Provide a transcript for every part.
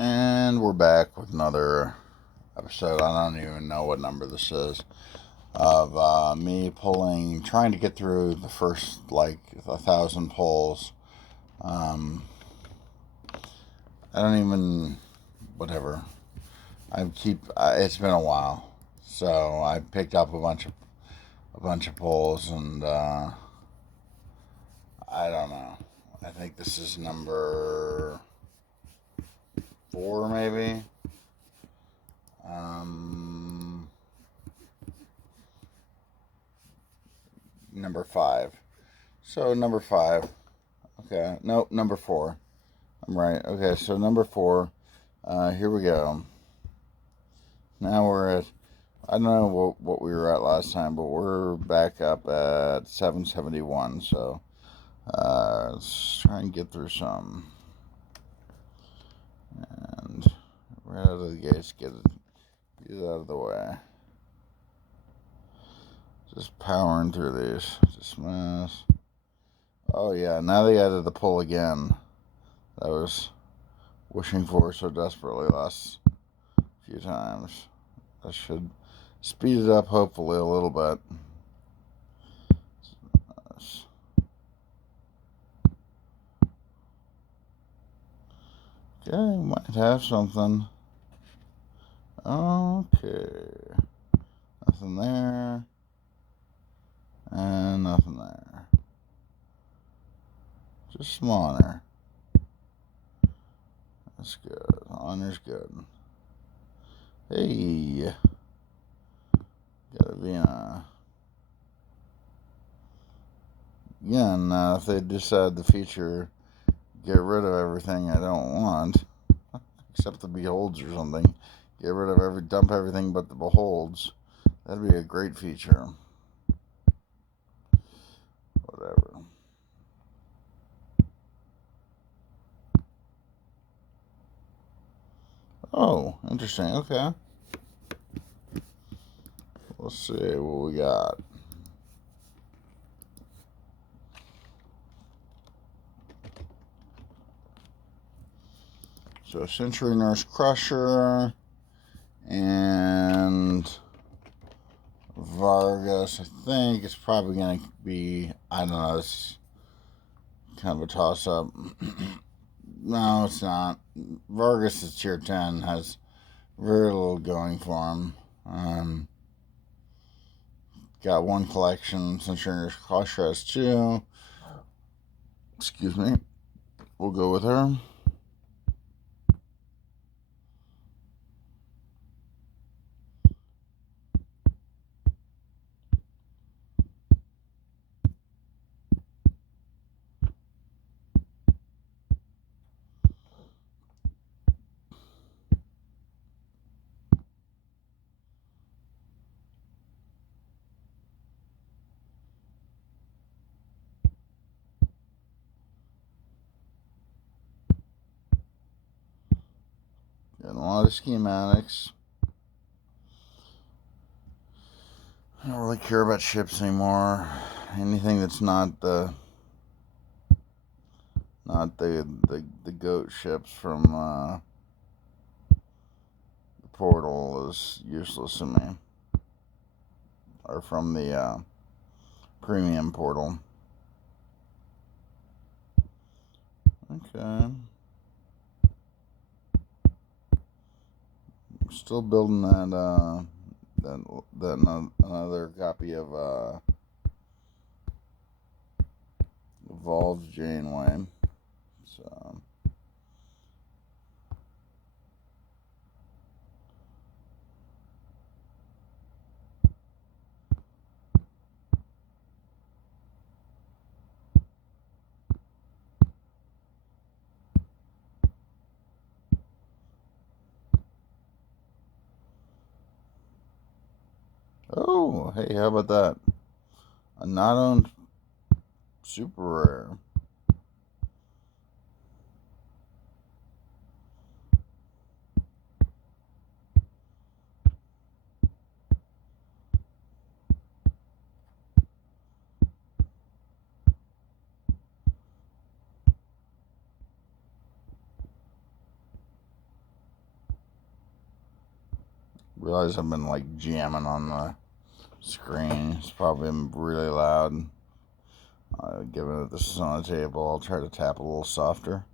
And we're back with another episode. I don't even know what number this is. Of me trying to get through the first 1,000 polls. I don't even, whatever. It's been a while. So I picked up a bunch of polls, and I don't know. I think this is number 4, maybe. Number 5. So number 5. Okay. Nope, number 4. I'm right. Okay, so number 4. Here we go. Now we're at, I don't know what we were at last time, but we're back up at 771. So let's try and get through some. And right out of the gates, get it out of the way. Just powering through these. Just mess. Oh yeah, now they added the poll again. That was wishing for so desperately last few times. That should speed it up, hopefully, a little bit. Okay, might have something. Okay. Nothing there. And nothing there. Just some honor. That's good. Honor's good. Hey. Got a Vienna. Again, if they decide the feature, get rid of everything I don't want, except the beholds or something. Get rid of dump everything but the beholds. That'd be a great feature. Whatever. Oh, interesting. Okay. Let's see what we got. So Century Nurse Crusher and Vargas. I think it's probably going to be, I don't know, it's kind of a toss-up. No, it's not. Vargas is tier 10, has very little going for him. Got 1 collection. Century Nurse Crusher has 2. Excuse me. We'll go with her. Got a lot of schematics. I don't really care about ships anymore. Anything that's not the goat ships from the portal is useless to me. Or from the premium portal. Okay. Still building that another copy of Evolved Janeway. So oh, hey, how about that? A not owned super rare. realize I've been like jamming on the screen. It's probably been really loud. Given that this is on the table, I'll try to tap a little softer.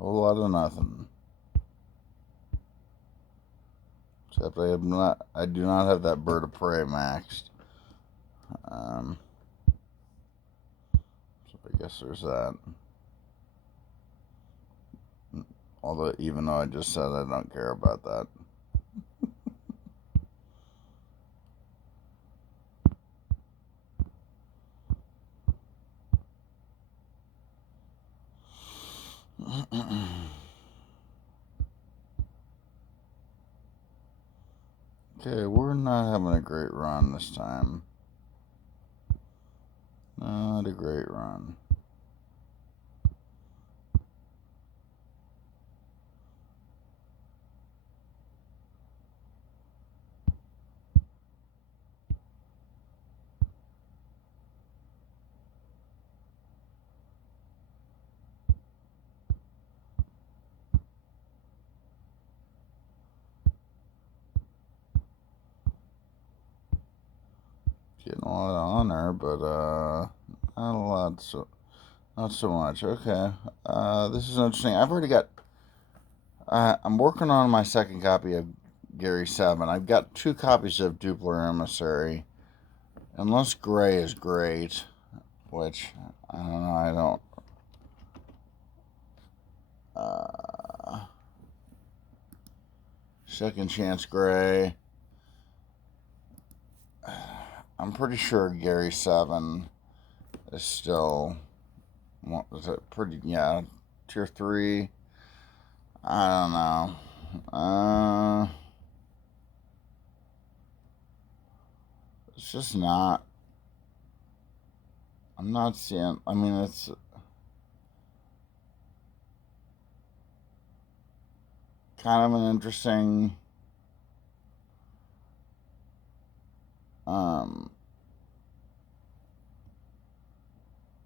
A whole lot of nothing. Except I do not have that bird of prey maxed. So I guess there's that. Although, even though I just said I don't care about that. Okay, we're not having a great run this time. Not a great run. Getting a lot of honor, but not a lot, so not so much. Okay, this is interesting. I've already got. I'm working on my second copy of Gary 7. I've got 2 copies of Dupler Emissary. Unless Gray is great, which I don't know. Second Chance Gray. I'm pretty sure Gary 7 is still, what was it, pretty, yeah, tier 3. I don't know. It's just not, I'm not seeing, I mean, it's kind of an interesting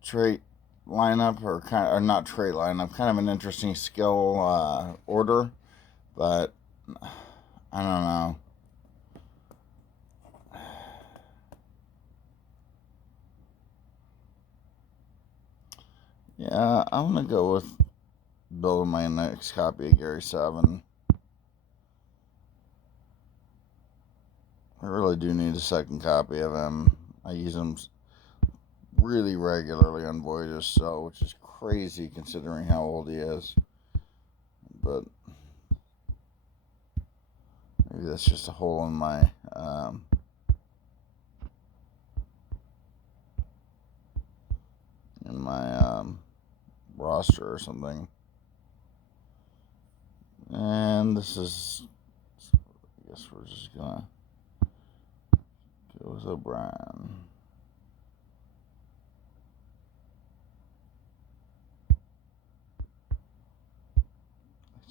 trait lineup, or not trait lineup, kind of an interesting skill order, but I don't know. Yeah, I'm gonna go with building my next copy of Gary 7. I really do need a second copy of him. I use him really regularly on Voyages, so, which is crazy considering how old he is. But maybe that's just a hole in my roster or something. And this is, I guess we're just gonna go with O'Brien.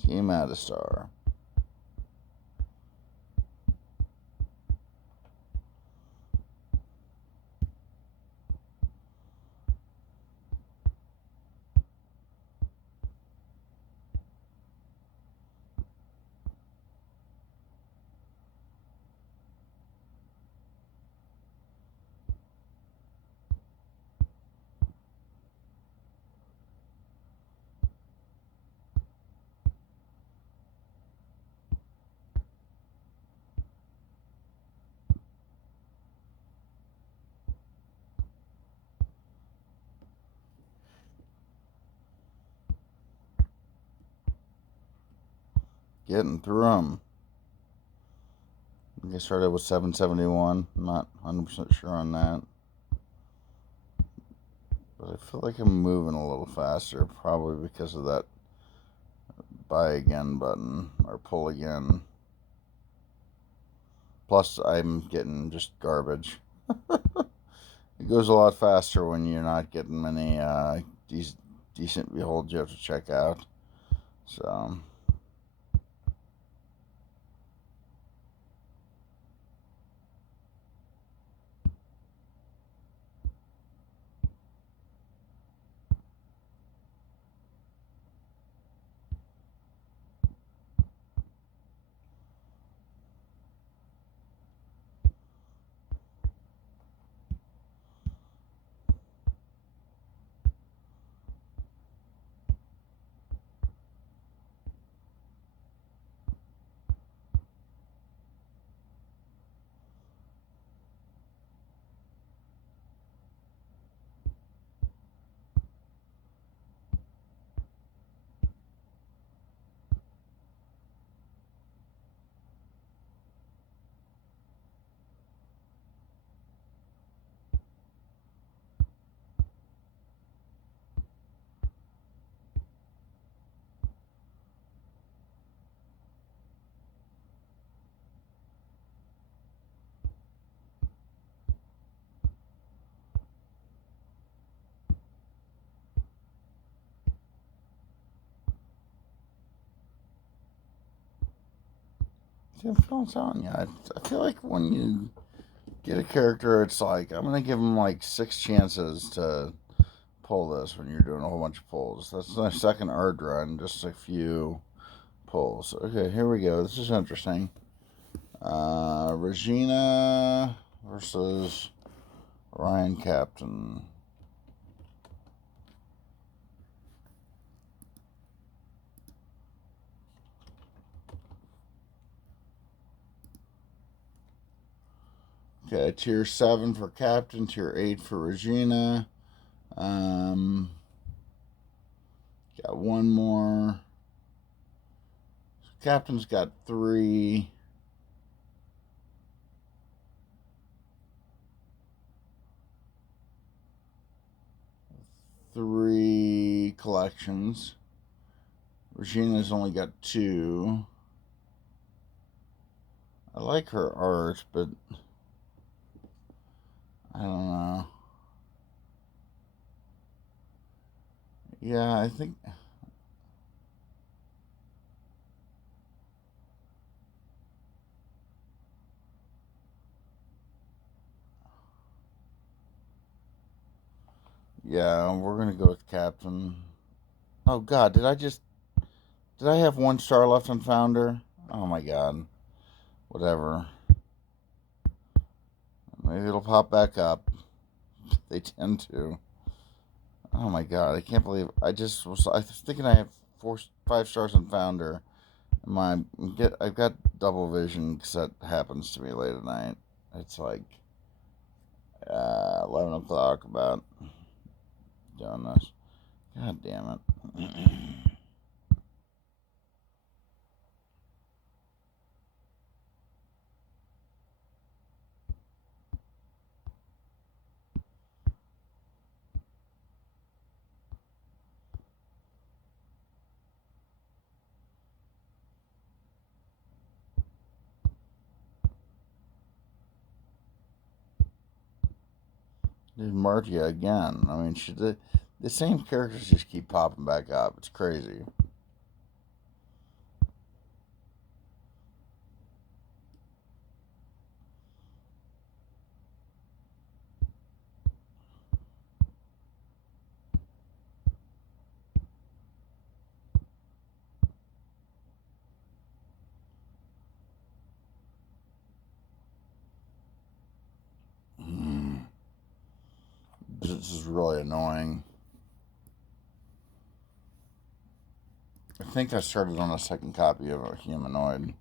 Team Addistar. Getting through them. I started with 771. I'm not 100% sure on that. But I feel like I'm moving a little faster, probably because of that buy again button, or pull again. Plus, I'm getting just garbage. It goes a lot faster when you're not getting many decent beholds you have to check out. So... I'm telling you, I feel like when you get a character, it's like, I'm going to give them like 6 chances to pull this when you're doing a whole bunch of pulls. That's my second art run, just a few pulls. Okay, here we go. This is interesting. Regina versus Ryan Captain. Okay, tier 7 for Captain, tier 8 for Regina. Got one more. Captain's got 3. Three collections. Regina's only got 2. I like her art, but I don't know. Yeah, I think... Yeah, we're gonna go with Captain. Oh God, did I have 1 star left on Founder? Oh my God. Whatever. Maybe it'll pop back up. They tend to. Oh my God, I can't believe I was thinking I have 5 stars on Founder. I've got double vision because that happens to me late at night. It's like 11 o'clock about doing this. God damn it. Dude, Martia again. I mean, the same characters just keep popping back up. It's crazy. This is really annoying. I think I started on a second copy of a humanoid.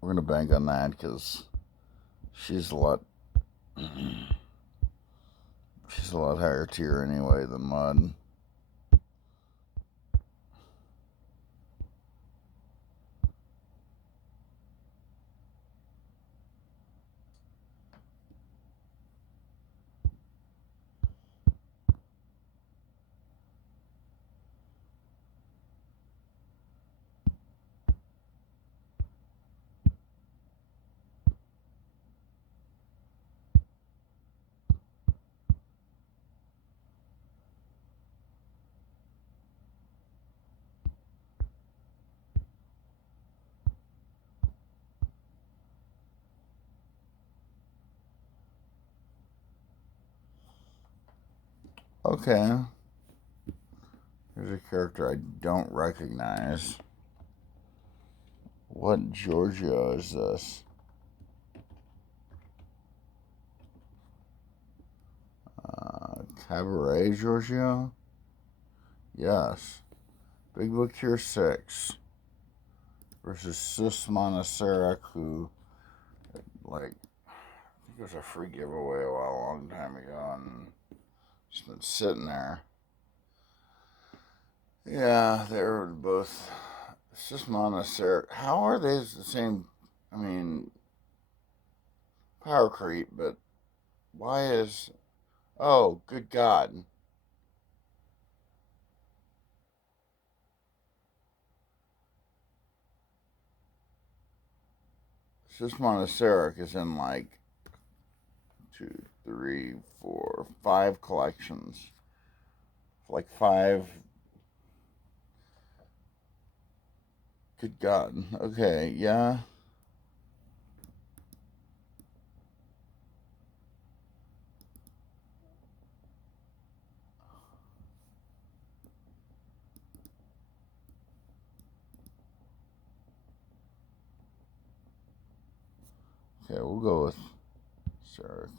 We're gonna bank on that because she's a lot. He's a lot higher tier anyway than mud. Okay. Here's a character I don't recognize. What Giorgio is this? Cabaret Giorgio? Yes. Big Book Tier 6 versus Susmana Sarek, who, like, I think it was a free giveaway a long time ago, and it's been sitting there. Yeah, they were both Susmana Sarek. How are they the same? I mean, power creep, but why is. Oh, good God. Susmana Sarek is in like 5 collections. Like 5. Good God. Okay, yeah. Okay, we'll go with Sarek.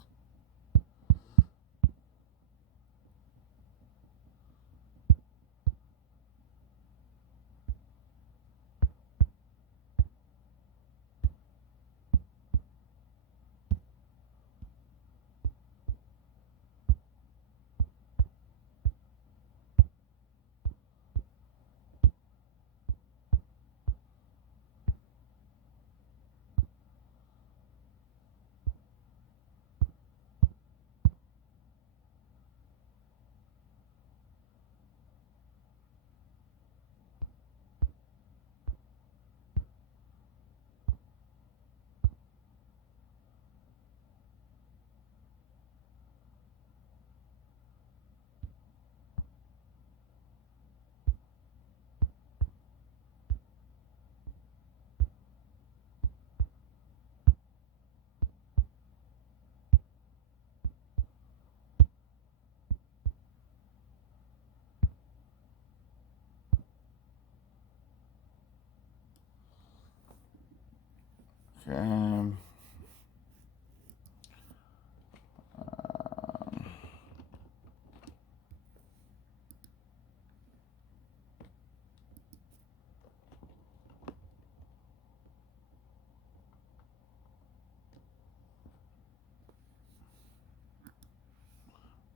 Okay.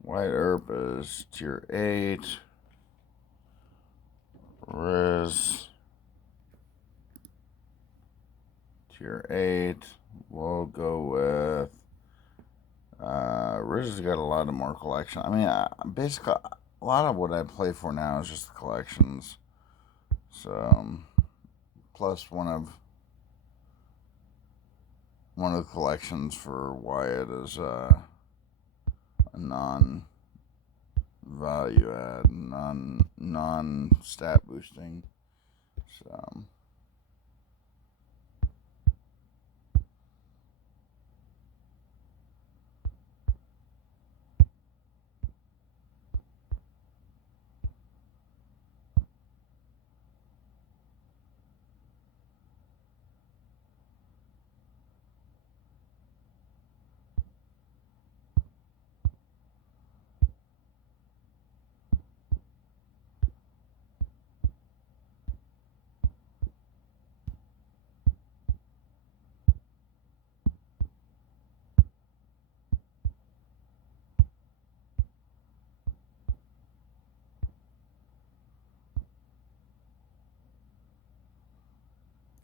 White Herb is tier 8. Riz, tier 8. We'll go with. Riz has got a lot of more collection. I mean, basically, a lot of what I play for now is just the collections. So, plus one of the collections for Wyatt is a non value add, non stat boosting. So.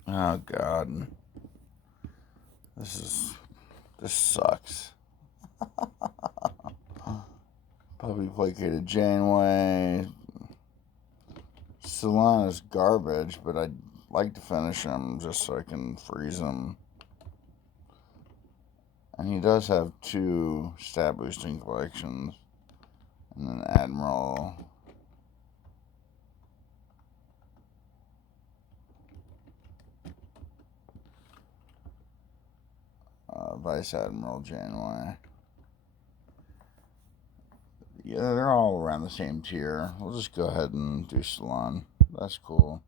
Oh God, this sucks. Puppy placated Janeway. Solana's garbage, but I'd like to finish him just so I can freeze him. And he does have 2 stat boosting collections. And then Admiral. Vice Admiral Janeway. Yeah, they're all around the same tier. We'll just go ahead and do Salon. That's cool.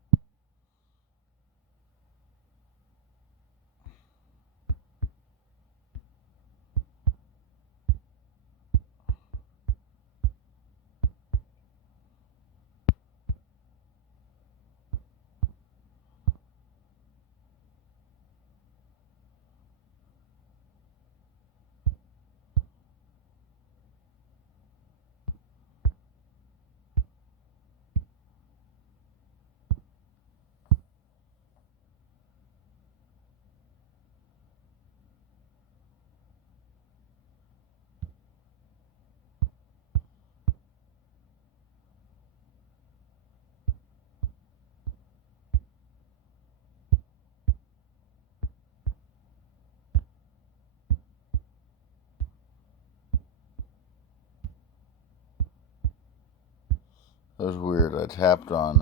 That was weird. I tapped on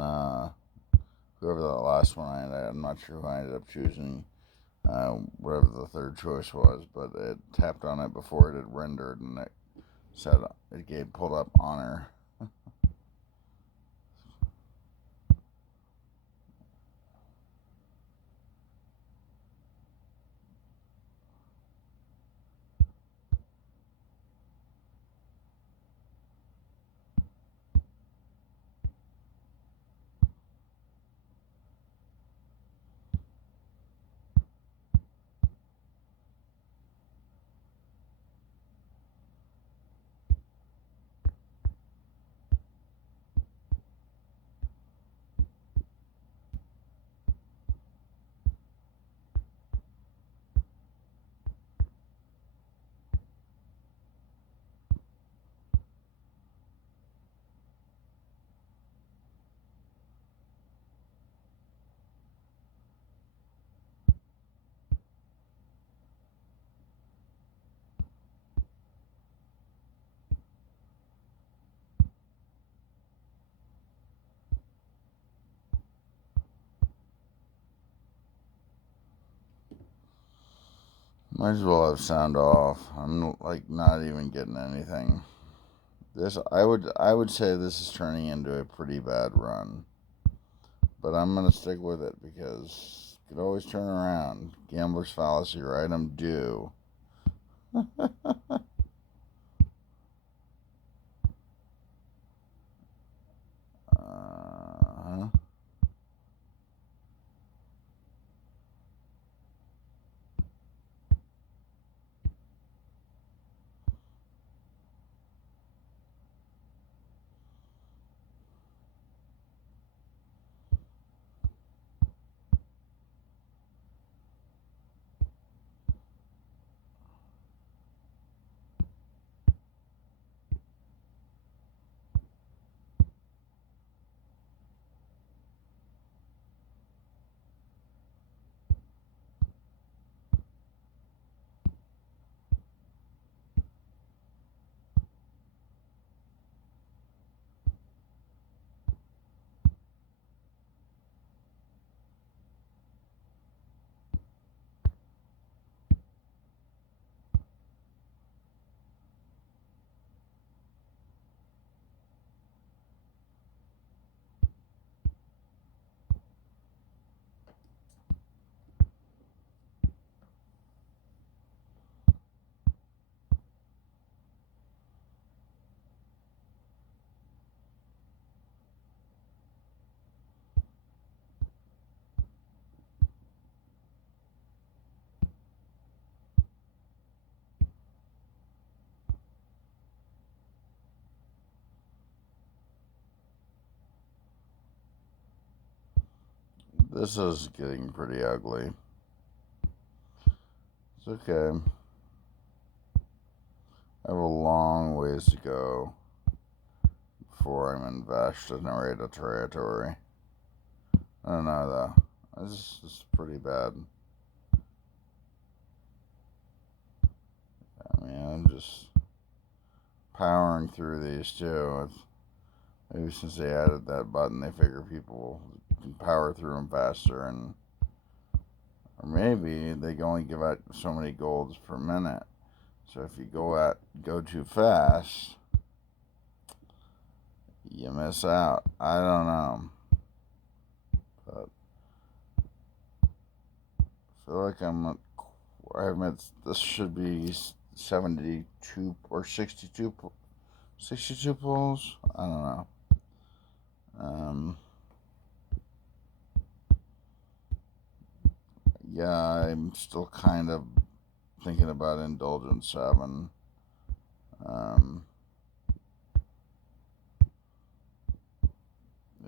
whoever the last one I ended. I'm not sure who I ended up choosing. Whatever the third choice was, but it tapped on it before it had rendered, and it said it pulled up honor. Might as well have sound off. I'm like not even getting anything. I would say this is turning into a pretty bad run, but I'm gonna stick with it because it could always turn around. Gambler's fallacy, right? I'm due. uh, This is getting pretty ugly. It's okay. I have a long ways to go before I'm invested in narrative territory. I don't know though. This is pretty bad. I mean, I'm just powering through these too. Maybe since they added that button, they figure people can power through them faster, or maybe they only give out so many golds per minute. So if you go too fast, you miss out. I don't know, but I feel like I admit this should be 72 or 62 pulls. I don't know. Yeah, I'm still kind of thinking about Indulgence 7.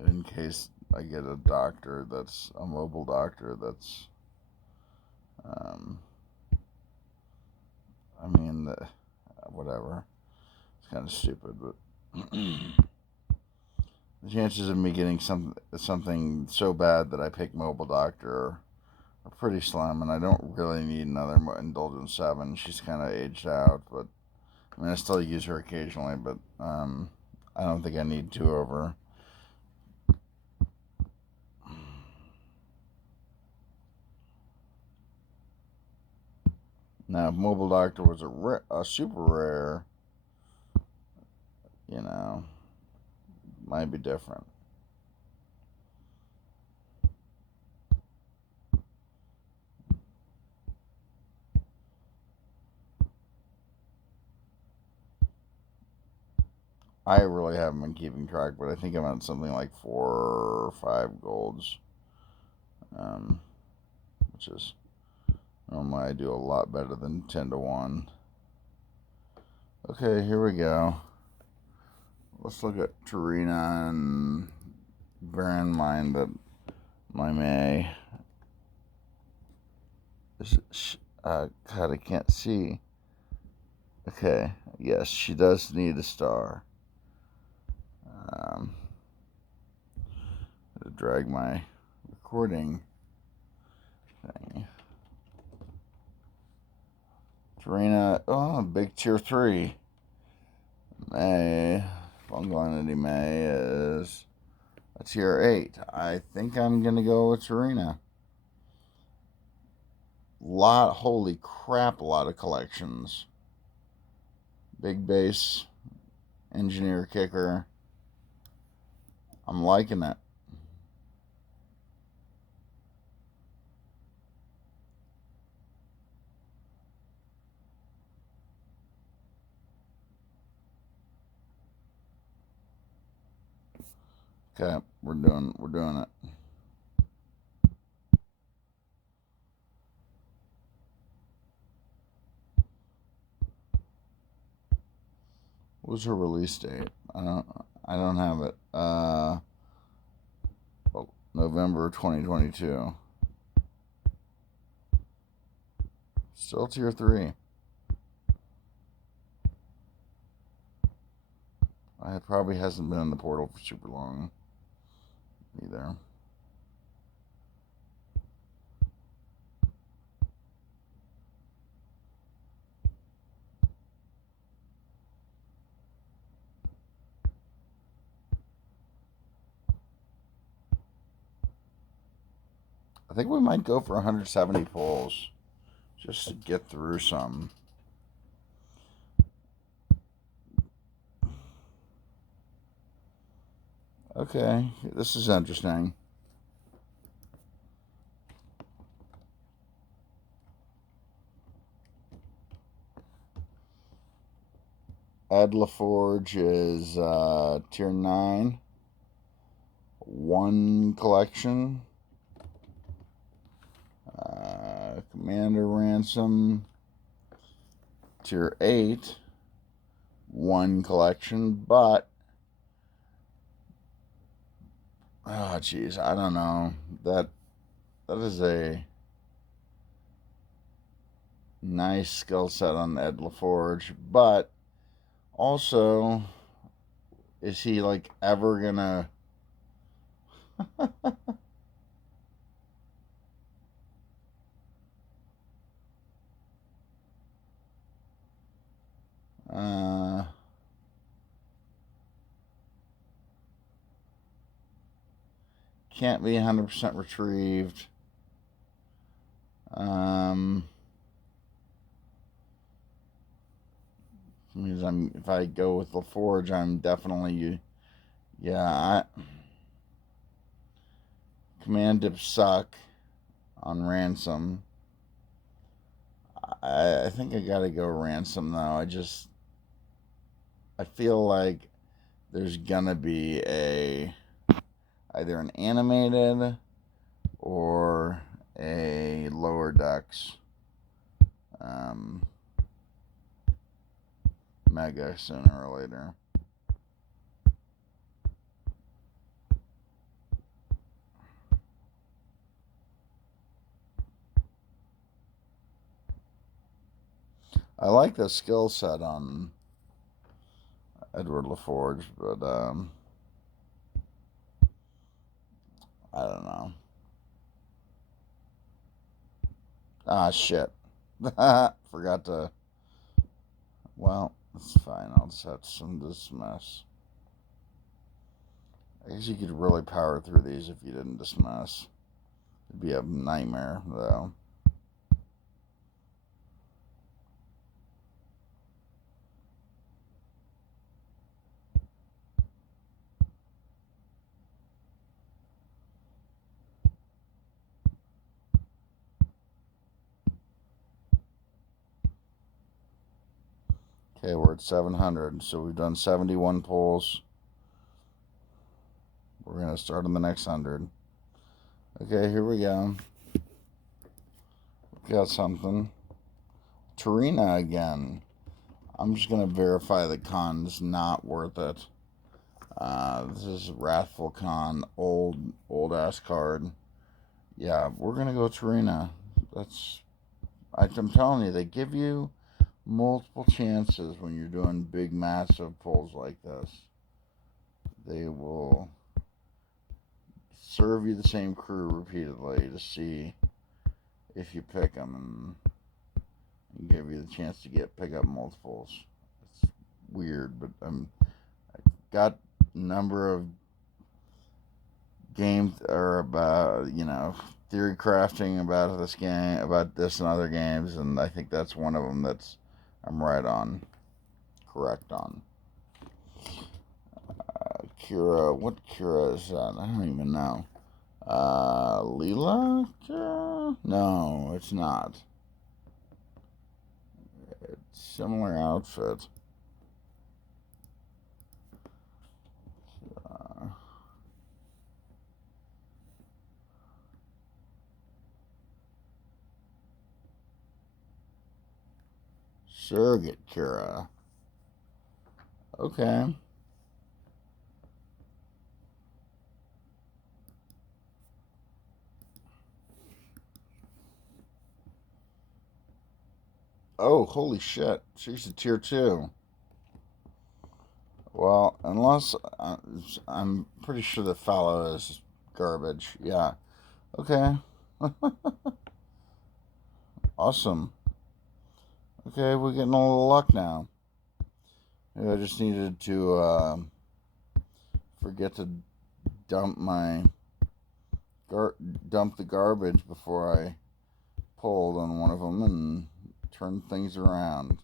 In case I get a doctor that's a mobile doctor that's, I mean, whatever. It's kind of stupid, but the chances of me getting something so bad that I pick mobile doctor are pretty slim, and I don't really need another Indulgence 7. She's kind of aged out, but I mean, I still use her occasionally, but I don't think I need 2 of her. Now, if Mobile Doctor was a super rare, might be different. I really haven't been keeping track, but I think I'm at something like 4 or 5 golds, which is normally I do a lot better than 10 to 1. Okay, here we go. Let's look at Tarina, and bear in mind that my May is, God, I can't see. Okay, yes, she does need a star. To drag my recording thing. Tarina, big tier 3. May, fungal entity May is a tier 8. I think I'm gonna go with Tarina. Holy crap, a lot of collections. Big base, engineer kicker. I'm liking it. Okay, we're doing it. What was her release date? I don't have it. November 2022. Still tier 3. It probably hasn't been in the portal for super long either. I think we might go for 170 pulls just to get through some. Okay, this is interesting. Ed LaForge is tier 9. 1 collection. Commander Ransom, tier 8. 1 collection, but oh geez, I don't know. That That is a nice skill set on Ed LaForge, but also, is he like ever gonna? Can't be 100% retrieved. Means if I go with LaForge, I'm definitely, yeah. Command dips suck on ransom. I think I gotta go ransom though. I feel like there's gonna be either an animated or a lower decks mega sooner or later. I like the skill set on Edward LaForge, but I don't know. Ah, shit. Forgot to. Well, it's fine. I'll just have some dismiss. I guess you could really power through these if you didn't dismiss. It'd be a nightmare, though. Okay, we're at 700, so we've done 71 pulls. We're going to start on the next 100. Okay, here we go. Got something. Tarina again. I'm just going to verify the con's not worth it. This is Wrathful Con, old ass card. Yeah, we're going to go Tarina. I'm telling you, they give you multiple chances when you're doing big, massive pulls like this. They will serve you the same crew repeatedly to see if you pick them and give you the chance to pick up multiples. It's weird, but I got a number of games or about theory crafting about this game, about this and other games, and I think that's one of them that's I'm correct on. Kira, what Kira is that? I don't even know. Leela Kira? No, it's not. It's similar outfit. Surrogate Kira. Okay. Oh, holy shit. She's a tier 2. Well, unless I'm pretty sure the fellow is garbage. Yeah. Okay. Awesome. Okay, we're getting a little luck now. Maybe I just needed to forget to dump the garbage before I pulled on one of them and turned things around,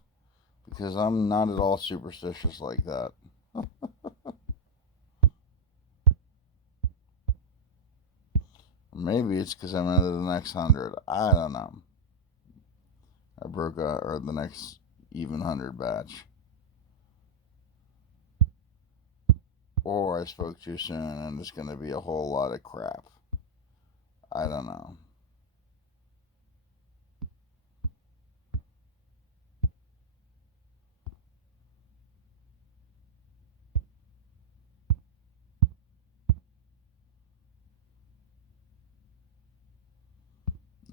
because I'm not at all superstitious like that. Maybe it's because I'm into the next 100. I don't know. I broke or the next even 100 batch. Or I spoke too soon and it's going to be a whole lot of crap. I don't know.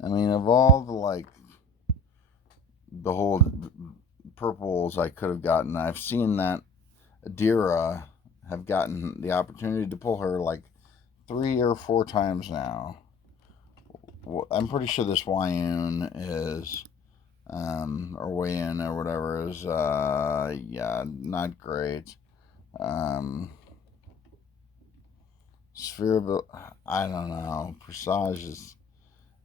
I mean, of all the, like, the whole purples I could have gotten, I've seen that Adira have gotten the opportunity to pull her like 3 or 4 times now. I'm pretty sure this Wayun is, or Wayun or whatever is, yeah, not great. Sphere of, I don't know. Presage is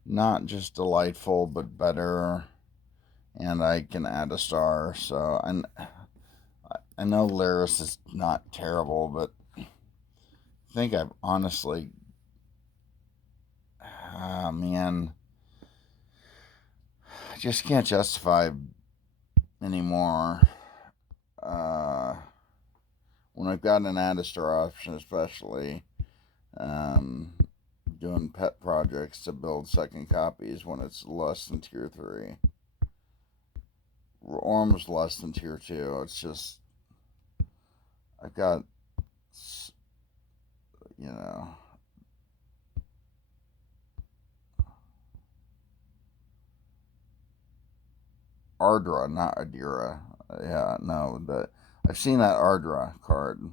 not just delightful, but better. And I can add a star, so I know Laris is not terrible, but I think I've honestly, man, I just can't justify anymore. When I've got an add a star option, especially doing pet projects to build second copies when it's less than tier 3. Orm's less than tier 2. It's just, I've got, you know, Ardra, not Adira. Yeah, no, I've seen that Ardra card.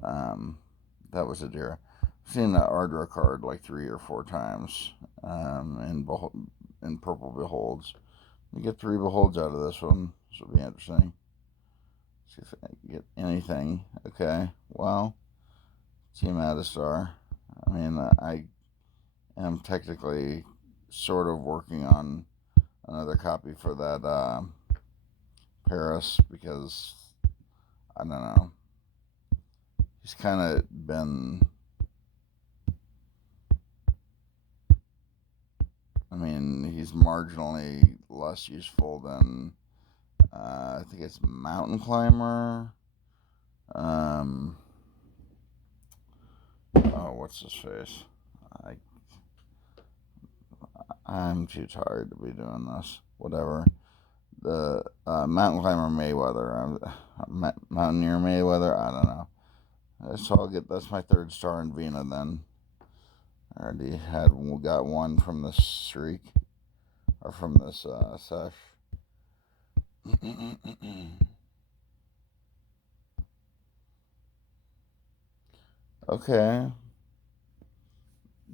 That was Adira. I've seen that Ardra card like 3 or 4 times in Purple Beholds. We get 3 Beholds out of this one. This will be interesting. See if I can get anything. Okay, well, Team Adistar. I mean, I am technically sort of working on another copy for that Paris because, I don't know, he's kind of been, I mean, he's marginally less useful than, I think it's Mountain Climber. Oh, what's his face? I'm too tired to be doing this. Whatever. The Mountain Climber Mayweather. Mountaineer Mayweather. I don't know. So that's my 3rd star in Vina then. I already got 1 from this streak. Or from this sesh. Okay.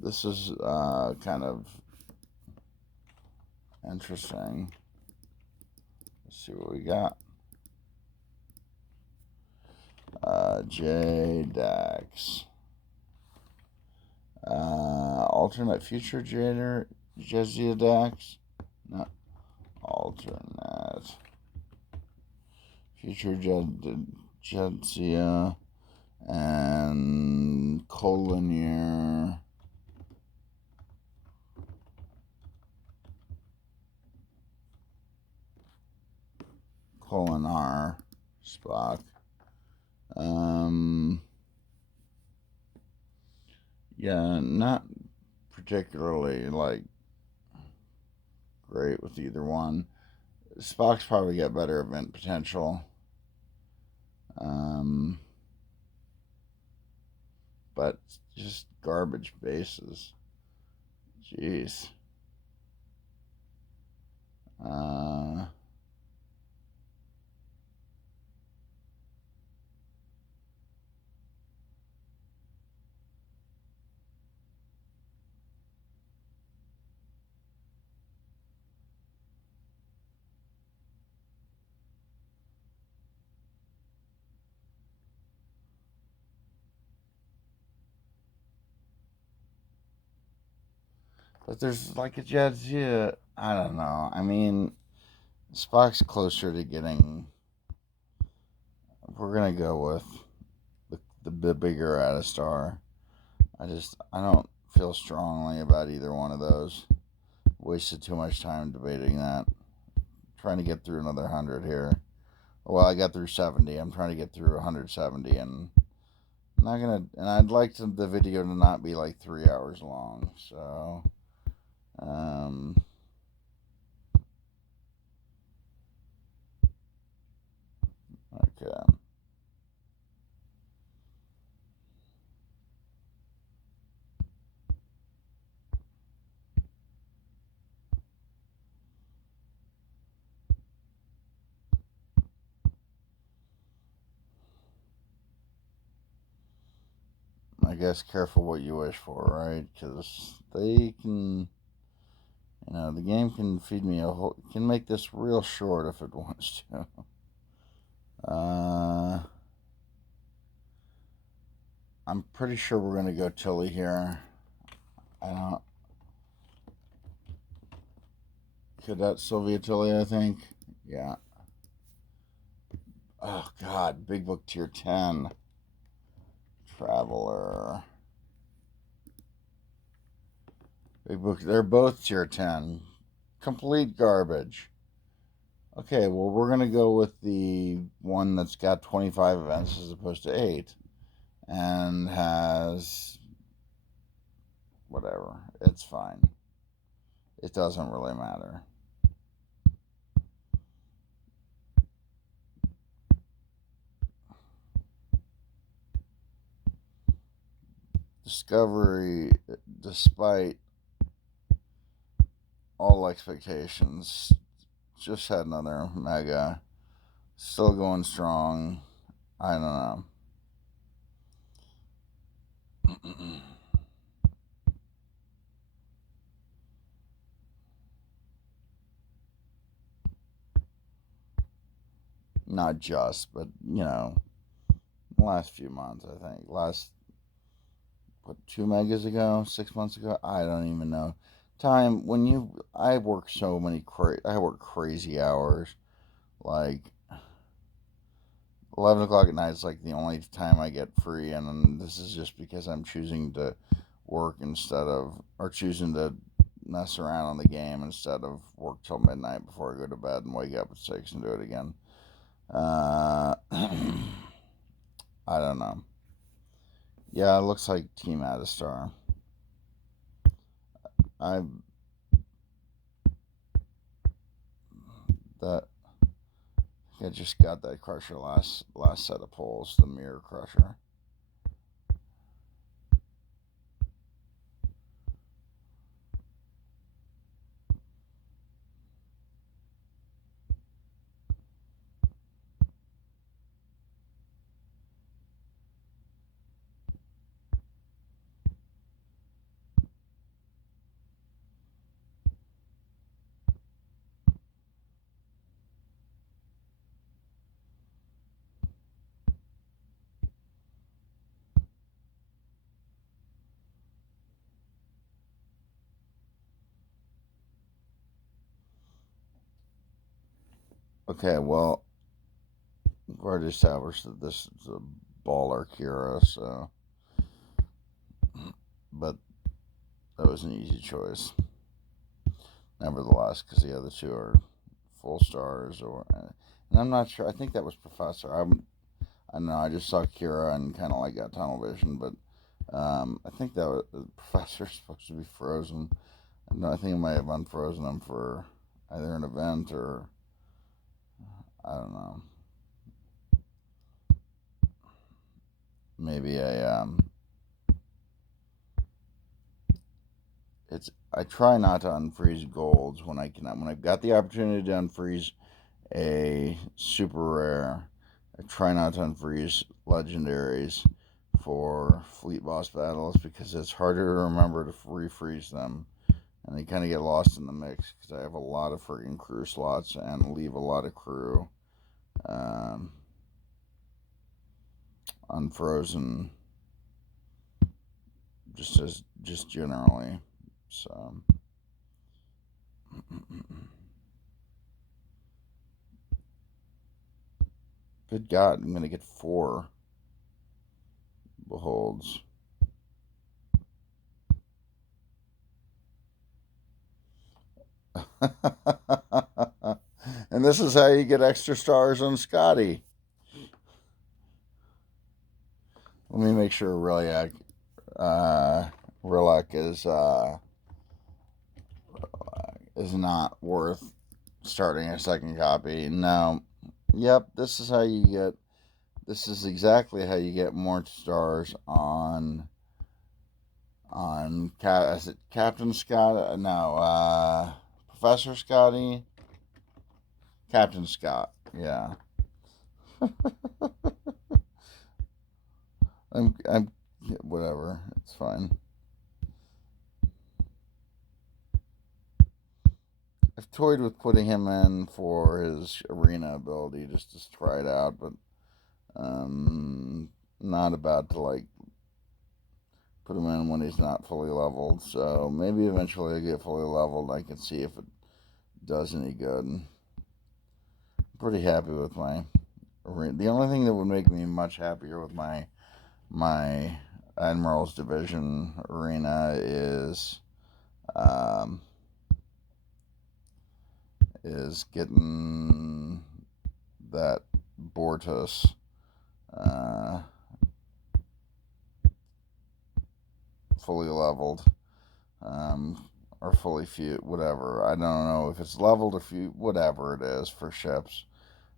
This is kind of interesting. Let's see what we got. J-Dax. Alternate future Jezia Dax. No. Alternate future Jezia and Colonier. Colinar Spock. Yeah, not particularly like great with either one. Spock's probably got better event potential. But just garbage bases. Jeez. But there's like a Jadzia. I don't know. I mean, Spock's closer to getting. We're gonna go with the bigger Atastar. I don't feel strongly about either one of those. Wasted too much time debating that. Trying to get through another 100 here. Well, I got through 70. I'm trying to get through 170, and I'm not gonna. And I'd like the video to not be like 3 hours long. So, okay. guess careful what you wish for, right? Because they can, the game can feed me can make this real short if it wants to. I'm pretty sure we're going to go Tilly here. I don't. Cadet Sylvia Tilly, I think. Yeah. Oh, God. Big Book Tier 10. Traveler. Big Book. They're both Tier 10. Complete garbage. Okay, well, we're going to go with the one that's got 25 events as opposed to 8. And has. Whatever. It's fine. It doesn't really matter. Discovery, despite all expectations, just had another mega. Still going strong. I don't know. Not just, but, the last few months, I think. Last, 2 megas ago? 6 months ago? I don't even know. Time, I work I work crazy hours. Like, 11 o'clock at night is like the only time I get free, and this is just because I'm choosing to work or choosing to mess around on the game instead of work till midnight before I go to bed and wake up at 6 and do it again. I don't know. Yeah, it looks like Team Addistar. I just got that crusher last set of polls, the mirror crusher. Okay, well, we've already established that this is a baller Kira, so. But that was an easy choice. Nevertheless, because the other two are full stars, and I'm not sure. I think that was Professor. I don't know. I just saw Kira and kind of like got tunnel vision, but I think that the Professor's supposed to be frozen. No, I think I might have unfrozen him for either an event or I don't know. Maybe I try not to unfreeze golds when I can. When I've got the opportunity to unfreeze a super rare, I try not to unfreeze legendaries for fleet boss battles because it's harder to remember to refreeze them, and they kind of get lost in the mix because I have a lot of freaking crew slots and leave a lot of crew unfrozen just generally. So good God, I'm gonna get 4 beholds. And this is how you get extra stars on Scotty. Let me make sure Relic is not worth starting a second copy. No. Yep, this is exactly how you get more stars on is it Captain Scott? No, Professor Scotty? Captain Scott, yeah. I'm whatever, it's fine. I've toyed with putting him in for his arena ability just to try it out, but not about to like put him in when he's not fully leveled. So maybe eventually I get fully leveled. I can see if it does any good. I'm pretty happy with my arena. The only thing that would make me much happier with my Admirals Division arena is getting that Bortus fully leveled, or fully few, whatever. I don't know if it's leveled or few, whatever it is for ships.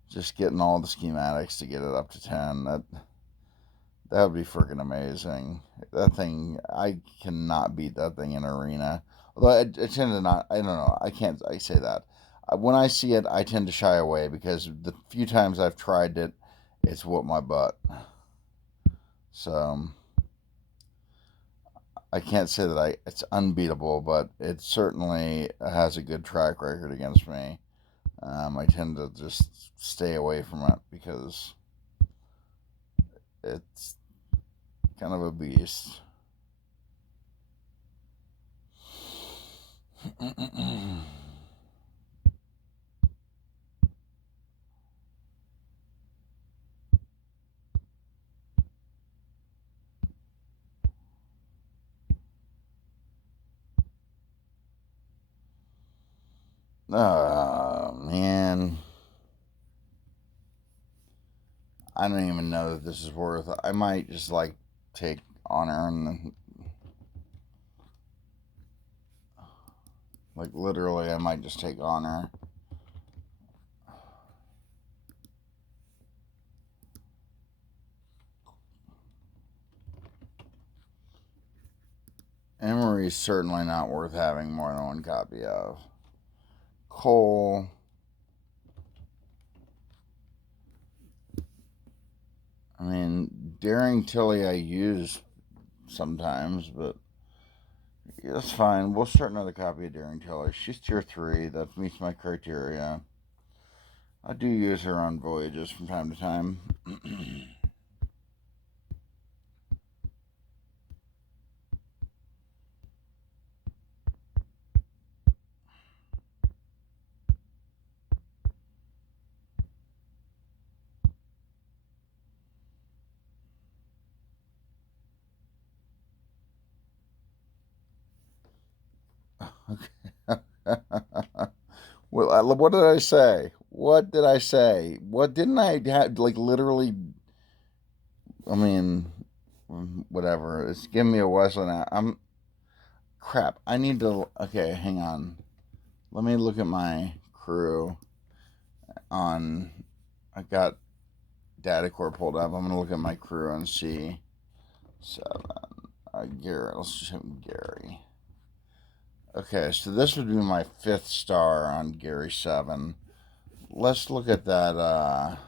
Just getting all the schematics to get it up to 10. That would be freaking amazing. That thing, I cannot beat that thing in arena. Although I tend to not, I don't know, I say that. When I see it, I tend to shy away because the few times I've tried it, it's whooped my butt. So, I can't say that it's unbeatable, but it certainly has a good track record against me. I tend to just stay away from it because it's kind of a beast. Oh, man. I don't even know that this is worth it. I might just like take honor and like literally I might just take honor. Emery's certainly not worth having more than one copy of. Cole. I mean, Daring Tilly I use sometimes, but yeah, that's fine. We'll start another copy of Daring Tilly. She's tier 3. That meets my criteria. I do use her on voyages from time to time. Okay. Well, what did I say? What did I say? What didn't I have, like, literally? I mean, whatever. It's giving me a Wesley now. Crap. I need to. Okay, hang on. Let me look at my crew on. I got data core pulled up. I'm gonna look at my crew and see. 7. Gary. Let's just hit Gary. Okay, so this would be my 5th star on Gary 7. Let's look at that.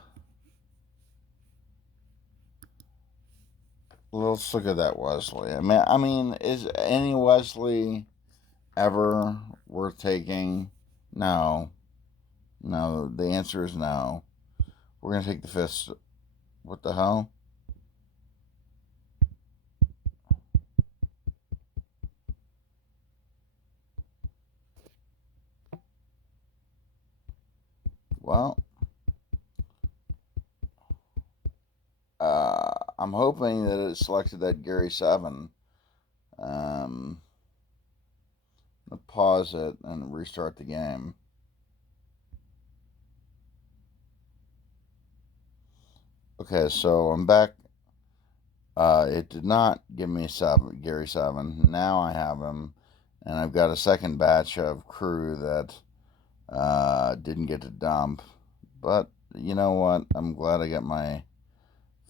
Let's look at that Wesley. I mean, is any Wesley ever worth taking? No. No. The answer is no. We're gonna take the 5th. What the hell? Well, I'm hoping that it selected that Gary 7. Pause it and restart the game. Okay, so I'm back. It did not give me Gary 7. Now I have him, and I've got a second batch of crew that didn't get to dump. But you know what? I'm glad I got my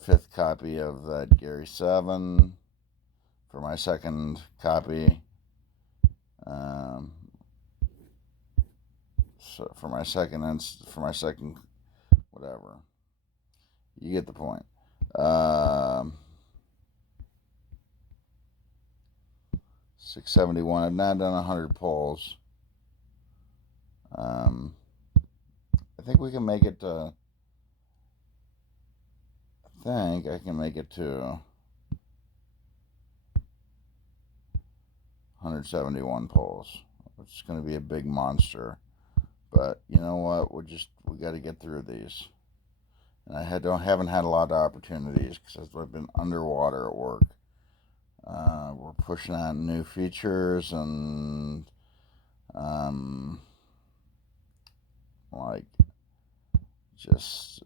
5th copy of that Gary 7 for my second copy. So for my second whatever. You get the point. 671. I've now done 100 polls. I think we can make it to. I think I can make it to 171 polls, which is going to be a big monster. But you know what? We got to get through these. And haven't had a lot of opportunities because I've been underwater at work. We're pushing out new features and like just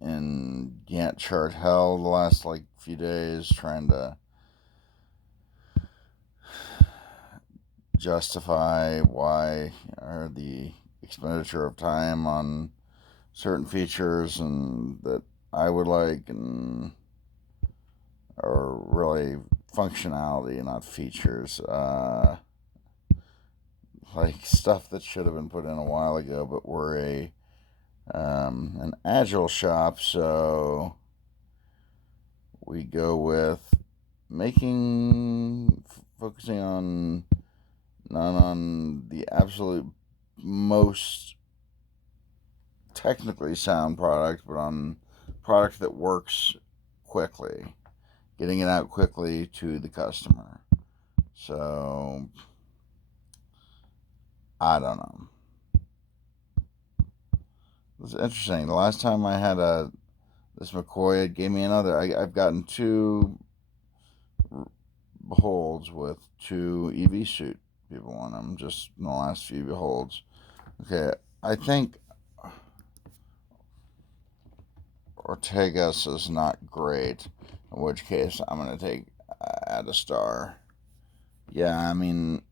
in Gantt chart hell the last like few days, trying to justify why or the expenditure of time on certain features and that I would like, and or really functionality, not features. Like stuff that should have been put in a while ago, but we're an agile shop, so we go with focusing on not on the absolute most technically sound product, but on product that works quickly, getting it out quickly to the customer. So I don't know. It's interesting. The last time I had this McCoy, it gave me another. I've gotten 2 beholds with 2 EV suit people on them just in the last few beholds. Okay, I think Ortegas is not great, in which case I'm going to add a star. Yeah, I mean,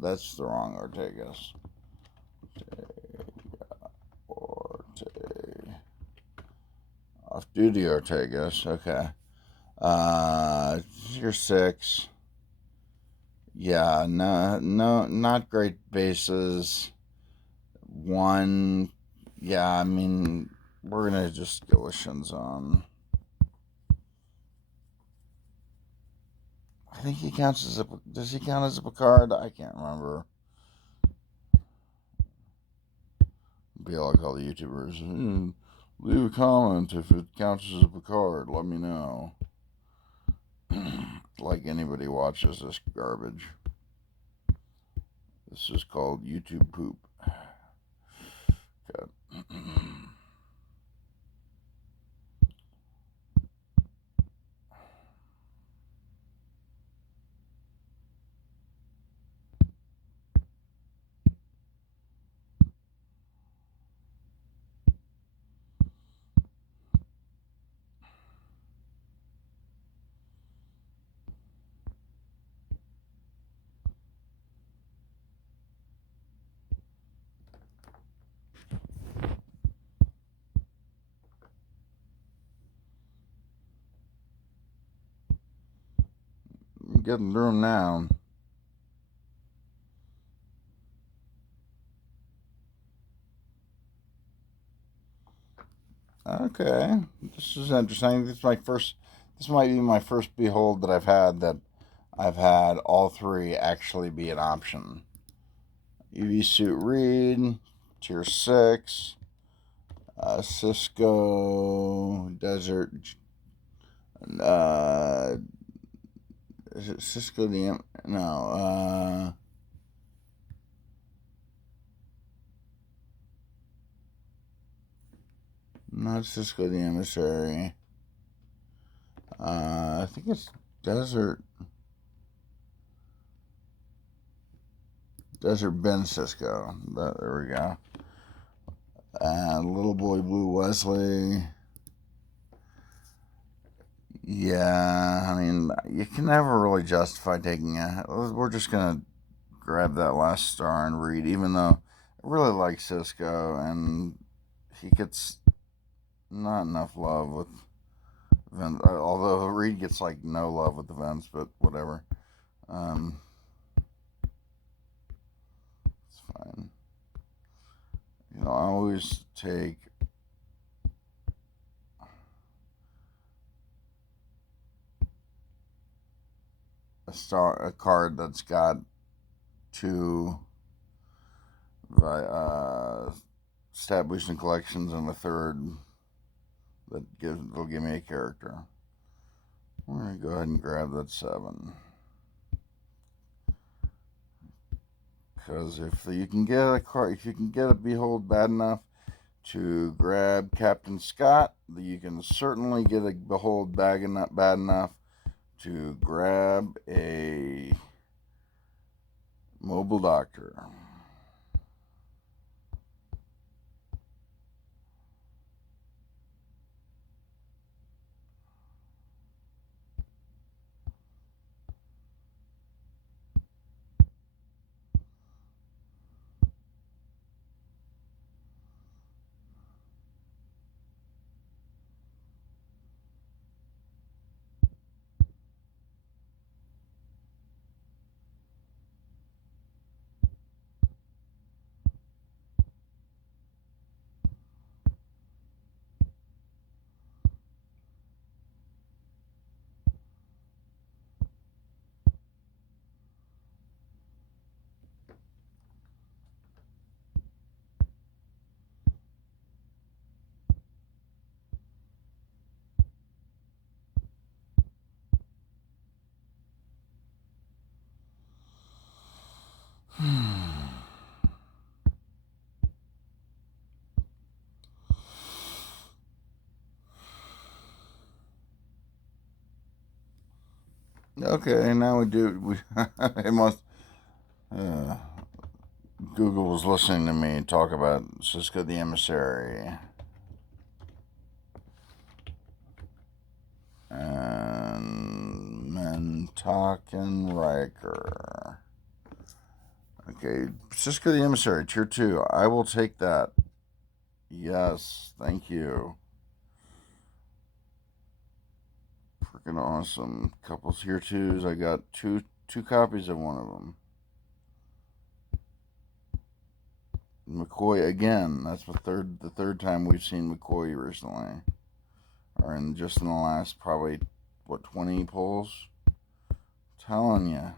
that's the wrong Ortegas. Off-duty Ortegas, okay. You're 6. Yeah, no, not great bases. 1, yeah, I mean, we're gonna just go with Shinzon. I think he counts as does he count as a Picard? I can't remember. Be like all the YouTubers. Leave a comment if it counts as a Picard. Let me know. Like anybody watches this garbage. This is called YouTube poop. Okay. I'm getting through them now. Okay, this is interesting. This might be my first behold that I've had all 3 actually be an option. UV suit Reed, tier 6, Cisco Desert. Is it Cisco the no? Not Cisco the Emissary. I think it's Desert Ben Cisco. There we go. Little Boy Blue Wesley. Yeah, I mean, you can never really justify taking it. We're just gonna grab that last star and read, even though I really like Cisco and he gets not enough love with Vince. Although Reed gets like no love with the Vince, but whatever. It's fine. You know, I always take. a card that's got two stat boosting collections and a third that'll give me a character. I'm gonna go ahead and grab that 7. Because if you can get a card, if you can get a Behold bad enough to grab Captain Scott, you can certainly get a Behold bad enough to grab a Mobile Doctor. Okay, now it must. Google was listening to me talk about Cisco the Emissary. And Mentaken Riker. Okay, Cisco the Emissary, Tier 2. I will take that. Yes, thank you. Freaking awesome. Couple Tier 2s. I got two copies of one of them. McCoy again. That's the third time we've seen McCoy recently. Or just in the last probably 20 pulls. Telling you,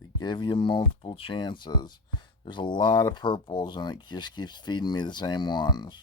they give you multiple chances. There's a lot of purples, and it just keeps feeding me the same ones.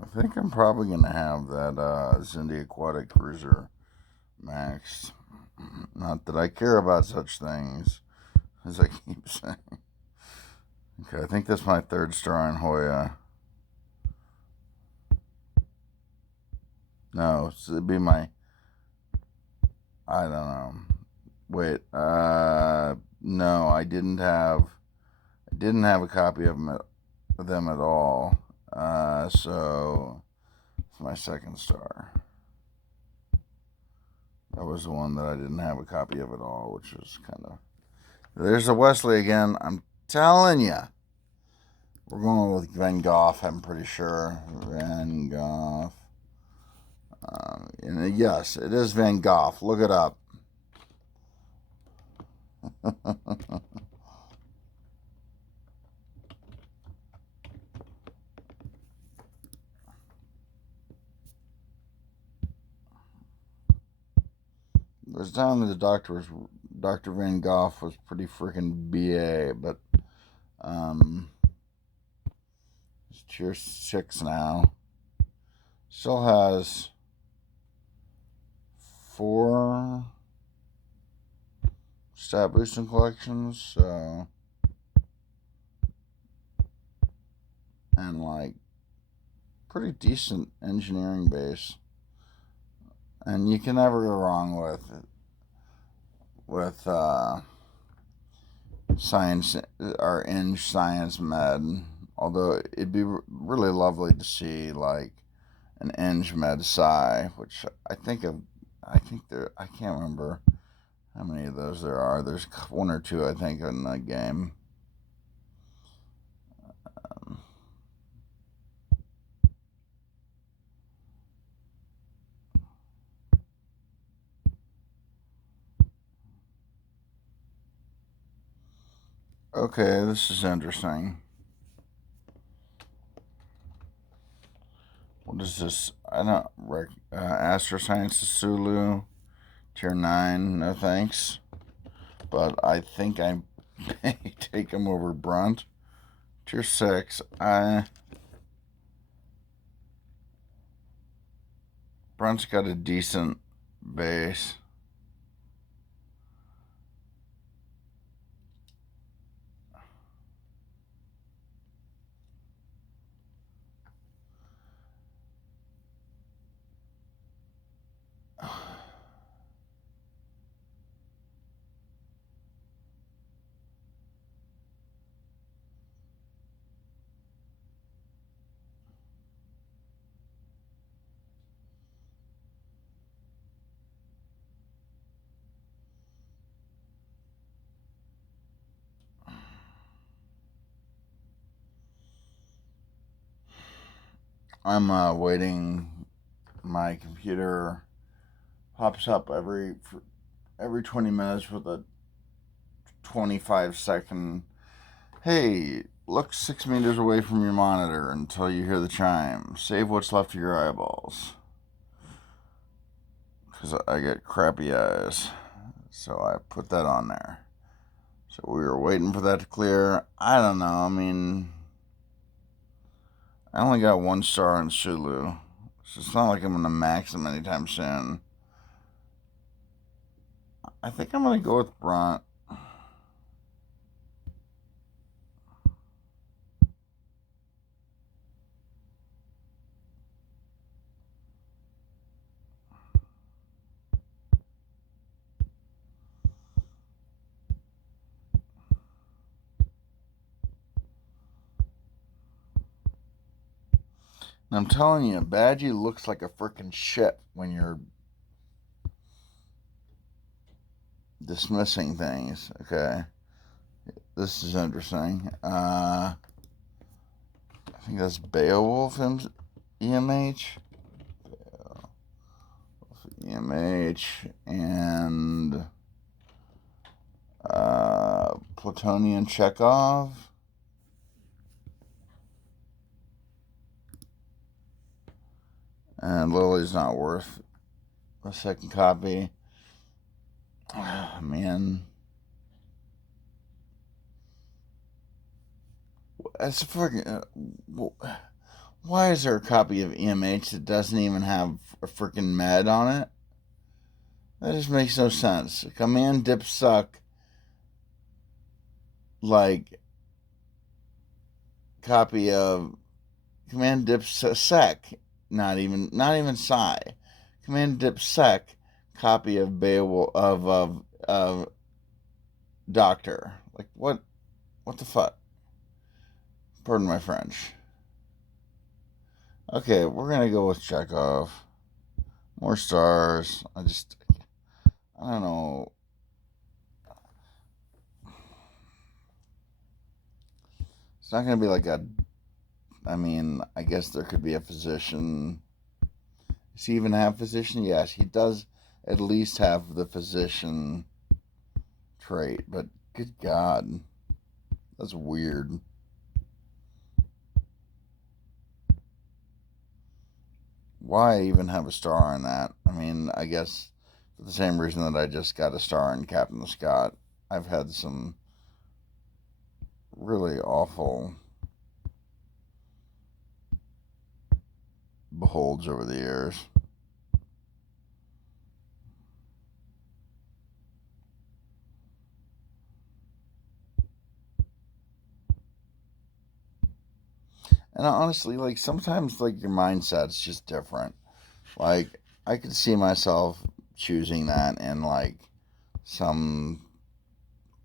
I think I'm probably going to have that Zindi Aquatic Cruiser maxed. Not that I care about such things, as I keep saying. Okay, I think that's my 3rd star in Hoya. No, it'd be my. I don't know. Wait, no, I didn't have a copy of them at all. So it's my 2nd star. That was the one that I didn't have a copy of at all, which was kind of. There's a Wesley again. I'm telling you. We're going with Van Gogh, I'm pretty sure. Van Gogh. And yes, it is Van Gogh. Look it up. There's a time that Dr. Van Gogh was pretty freaking BA, but it's tier 6 now. Still has 4 stat boosting collections, so, and like pretty decent engineering base, and you can never go wrong with science or Eng Science Med Although it'd be really lovely to see like an Eng Med Psi, which I think there. I can't remember how many of those there are. There's one or two, I think, in the game. Okay, this is interesting. What is this? I don't Astro Sciences Sulu, Tier 9, no thanks. But I think I may take him over Brunt. Tier 6, Brunt's got a decent base. I'm waiting. My computer pops up every 20 minutes with a 25-second, hey, look 6 meters away from your monitor until you hear the chime. Save what's left of your eyeballs. Because I get crappy eyes. So I put that on there. So we were waiting for that to clear. I don't know. I mean, I only got 1 star in Sulu. So it's not like I'm going to max them anytime soon. I think I'm going to go with Brunt. And I'm telling you, Badgie looks like a freaking shit when you're dismissing things. Okay, this is interesting. I think that's Beowulf EMH. EMH and Plutonian Chekhov. And Lily's not worth a second copy. Oh, man. That's freaking. Why is there a copy of EMH that doesn't even have a freaking med on it? That just makes no sense. Command Dip Suck, like, copy of Command Dip Sec, not even Psi. Command Dip Sec, copy of Beowulf of Doctor. Like, what the fuck? Pardon my French. Okay, we're gonna go with Chekhov. More stars. I don't know. It's not gonna be like a. I mean, I guess there could be a physician. Does he even have physician? Yes, he does at least have the physician trait, but good God, that's weird. Why even have a star on that? I mean, I guess for the same reason that I just got a star in Captain Scott. I've had some really awful beholds over the years. And honestly, like, sometimes, like, your mindset's just different. Like, I could see myself choosing that in, like, some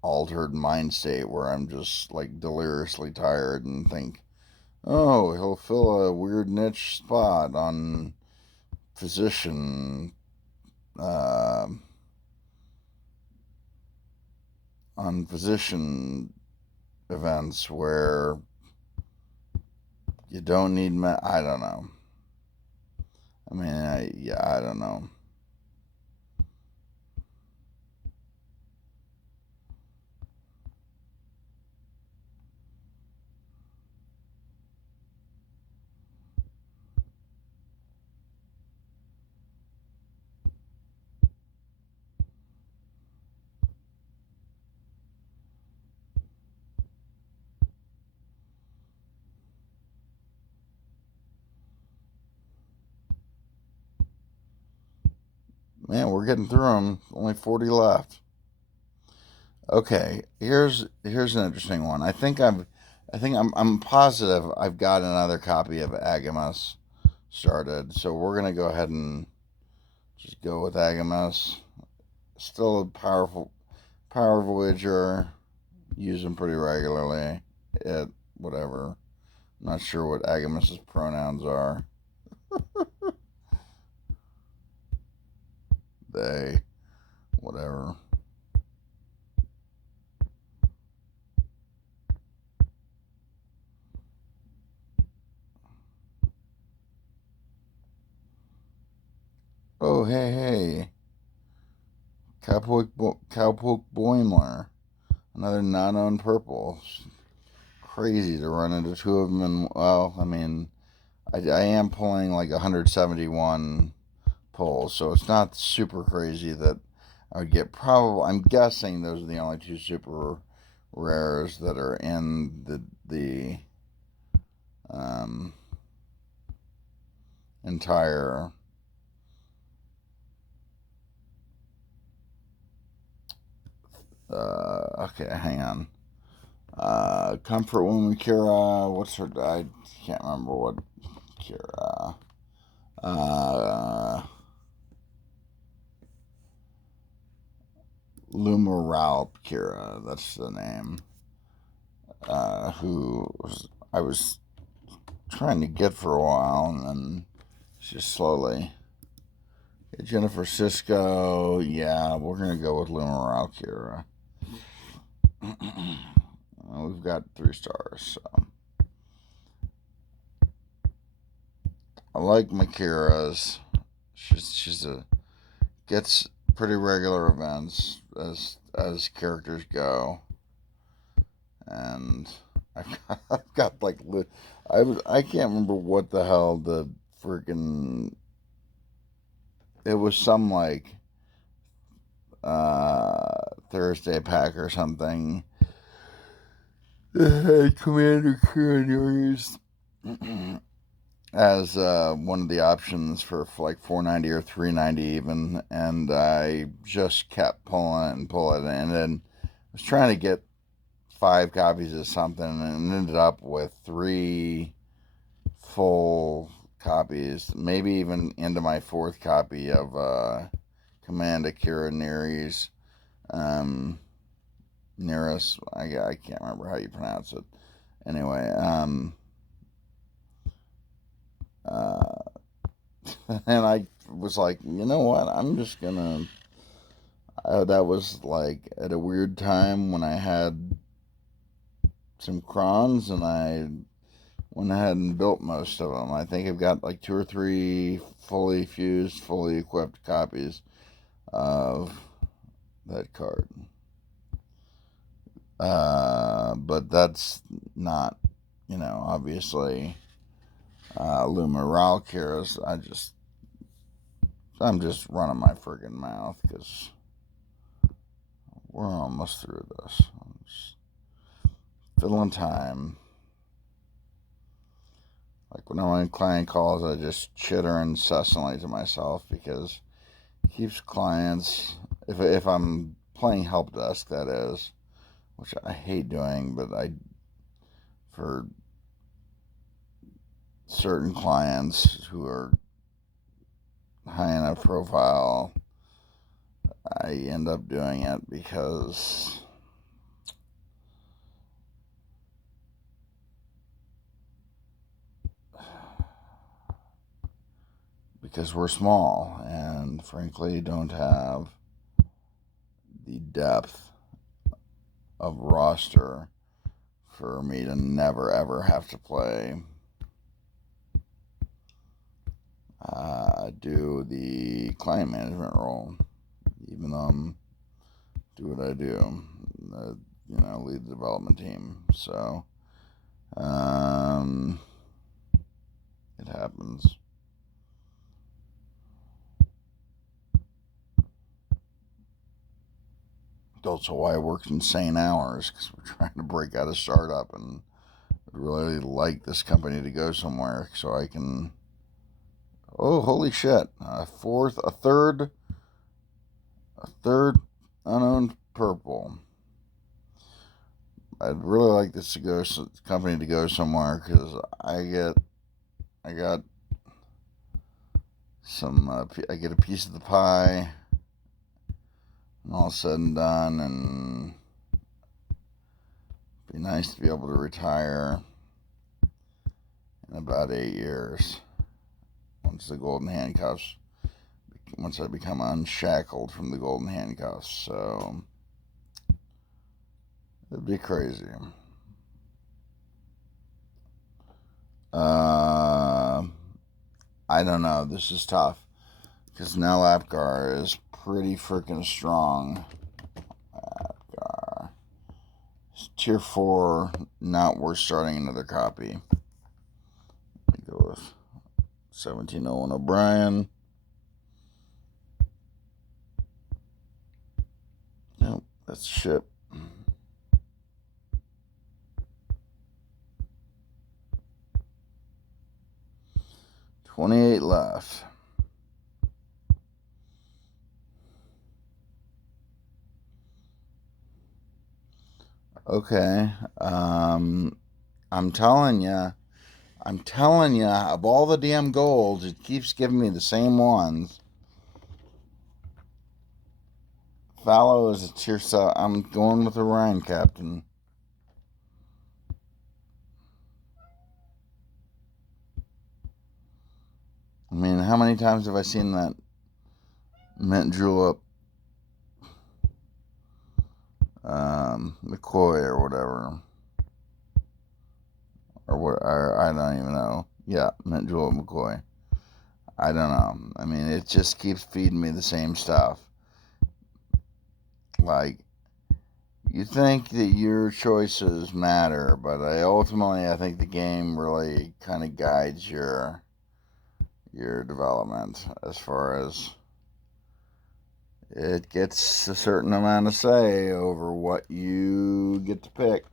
altered mind state where I'm just, like, deliriously tired and think Oh, he'll fill a weird niche spot physician, uh, on physician events where you don't need I don't know. I mean, I don't know. Man, we're getting through them. Only 40 left. Okay, here's an interesting one. I'm positive I've got another copy of Agamas started. So we're gonna go ahead and just go with Agamas. Still a power Voyager. Use them pretty regularly. It whatever. I'm not sure what Agamas's pronouns are. They, whatever. Oh, hey. Cowpoke Boimler. Another non-owned purple. Crazy to run into two of them. And, well, I mean, I am pulling like 171 pulls, so it's not super crazy that I would get probably. I'm guessing those are the only two super rares that are in the entire okay, hang on. Comfort Woman Kira, what's her? I can't remember what Kira. Uh, Lumaral Kira, that's the name. I was trying to get for a while, and then just slowly. Jennifer Cisco, yeah, we're gonna go with Lumaral Kira. We've got 3 stars, so I like Makira's. She's a gets pretty regular events as characters go, and I've got like I can't remember what the hell the freaking it was some like Thursday pack or something. Commander Kieran as one of the options for like 490 or 390 even, and I just kept pulling it and pulling it, and then I was trying to get 5 copies of something and ended up with 3 full copies, maybe even into my 4th copy of Command Akira Neris. Nearest, I can't remember how you pronounce it. Anyway, and I was like, you know what? I'm just gonna. That was like at a weird time when I had some crons, and I went ahead and built most of them. I think I've got like 2 or 3 fully fused, fully equipped copies of that card. But that's not, obviously, Luma Ralkiras. I'm just running my friggin' mouth because we're almost through this. I'm just filling time. Like when I'm on client calls, I just chitter incessantly to myself because it keeps clients. If I'm playing help desk, that is, which I hate doing, but for certain clients who are high enough profile, I end up doing it because because we're small and frankly don't have the depth of roster for me to never ever have to play do the client management role, even though I'm do what I do, lead the development team. So it happens. Also why I work insane hours, because we're trying to break out a startup, and I'd really like this company to go somewhere so I can. Oh, holy shit! A third unowned purple. I'd really like this company to go somewhere, because I got some. I get a piece of the pie, and all said and done, and it'd be nice to be able to retire in about 8 years once I become unshackled from the golden handcuffs. So it'd be crazy. I don't know. This is tough, because Nell Apgar is pretty freaking strong. Apgar. Tier 4, not worth starting another copy. Let me go with 1701 O'Brien. Nope, that's shit. $28 left. Okay. I'm telling you, of all the damn golds, it keeps giving me the same ones. Fallow is a tier 7. I'm going with Orion Captain. I mean, how many times have I seen that mint julep McCoy or whatever? Or what? I don't even know. Yeah, mint julep McCoy. I don't know. I mean, it just keeps feeding me the same stuff. Like, you think that your choices matter, but I think the game really kind of guides your development, as far as it gets a certain amount of say over what you get to pick.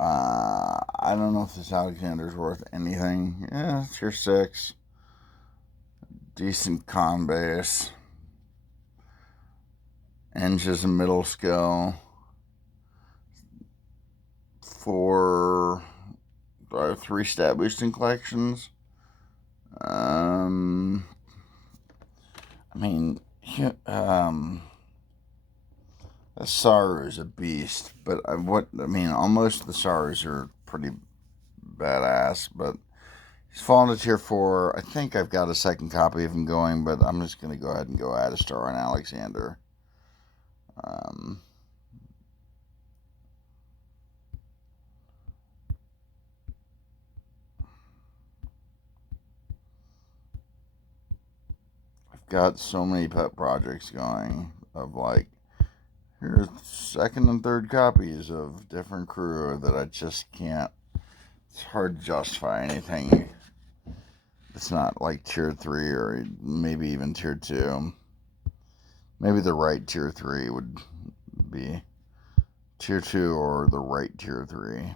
I don't know if this Alexander's worth anything. Yeah, tier 6. Decent con base. Inches and middle skill. 3 stat boosting collections. I mean, the Saru's a beast, but almost the Sarus are pretty badass, but he's fallen to tier 4. I think I've got a second copy of him going, but I'm just going to go ahead and go Adastar and Alexander. I've got so many pet projects going of like, here's second and third copies of different crew that I just can't. It's hard to justify anything. It's not like tier 3 or maybe even tier 2. Maybe the right tier 3 would be tier 2 or the right tier 3.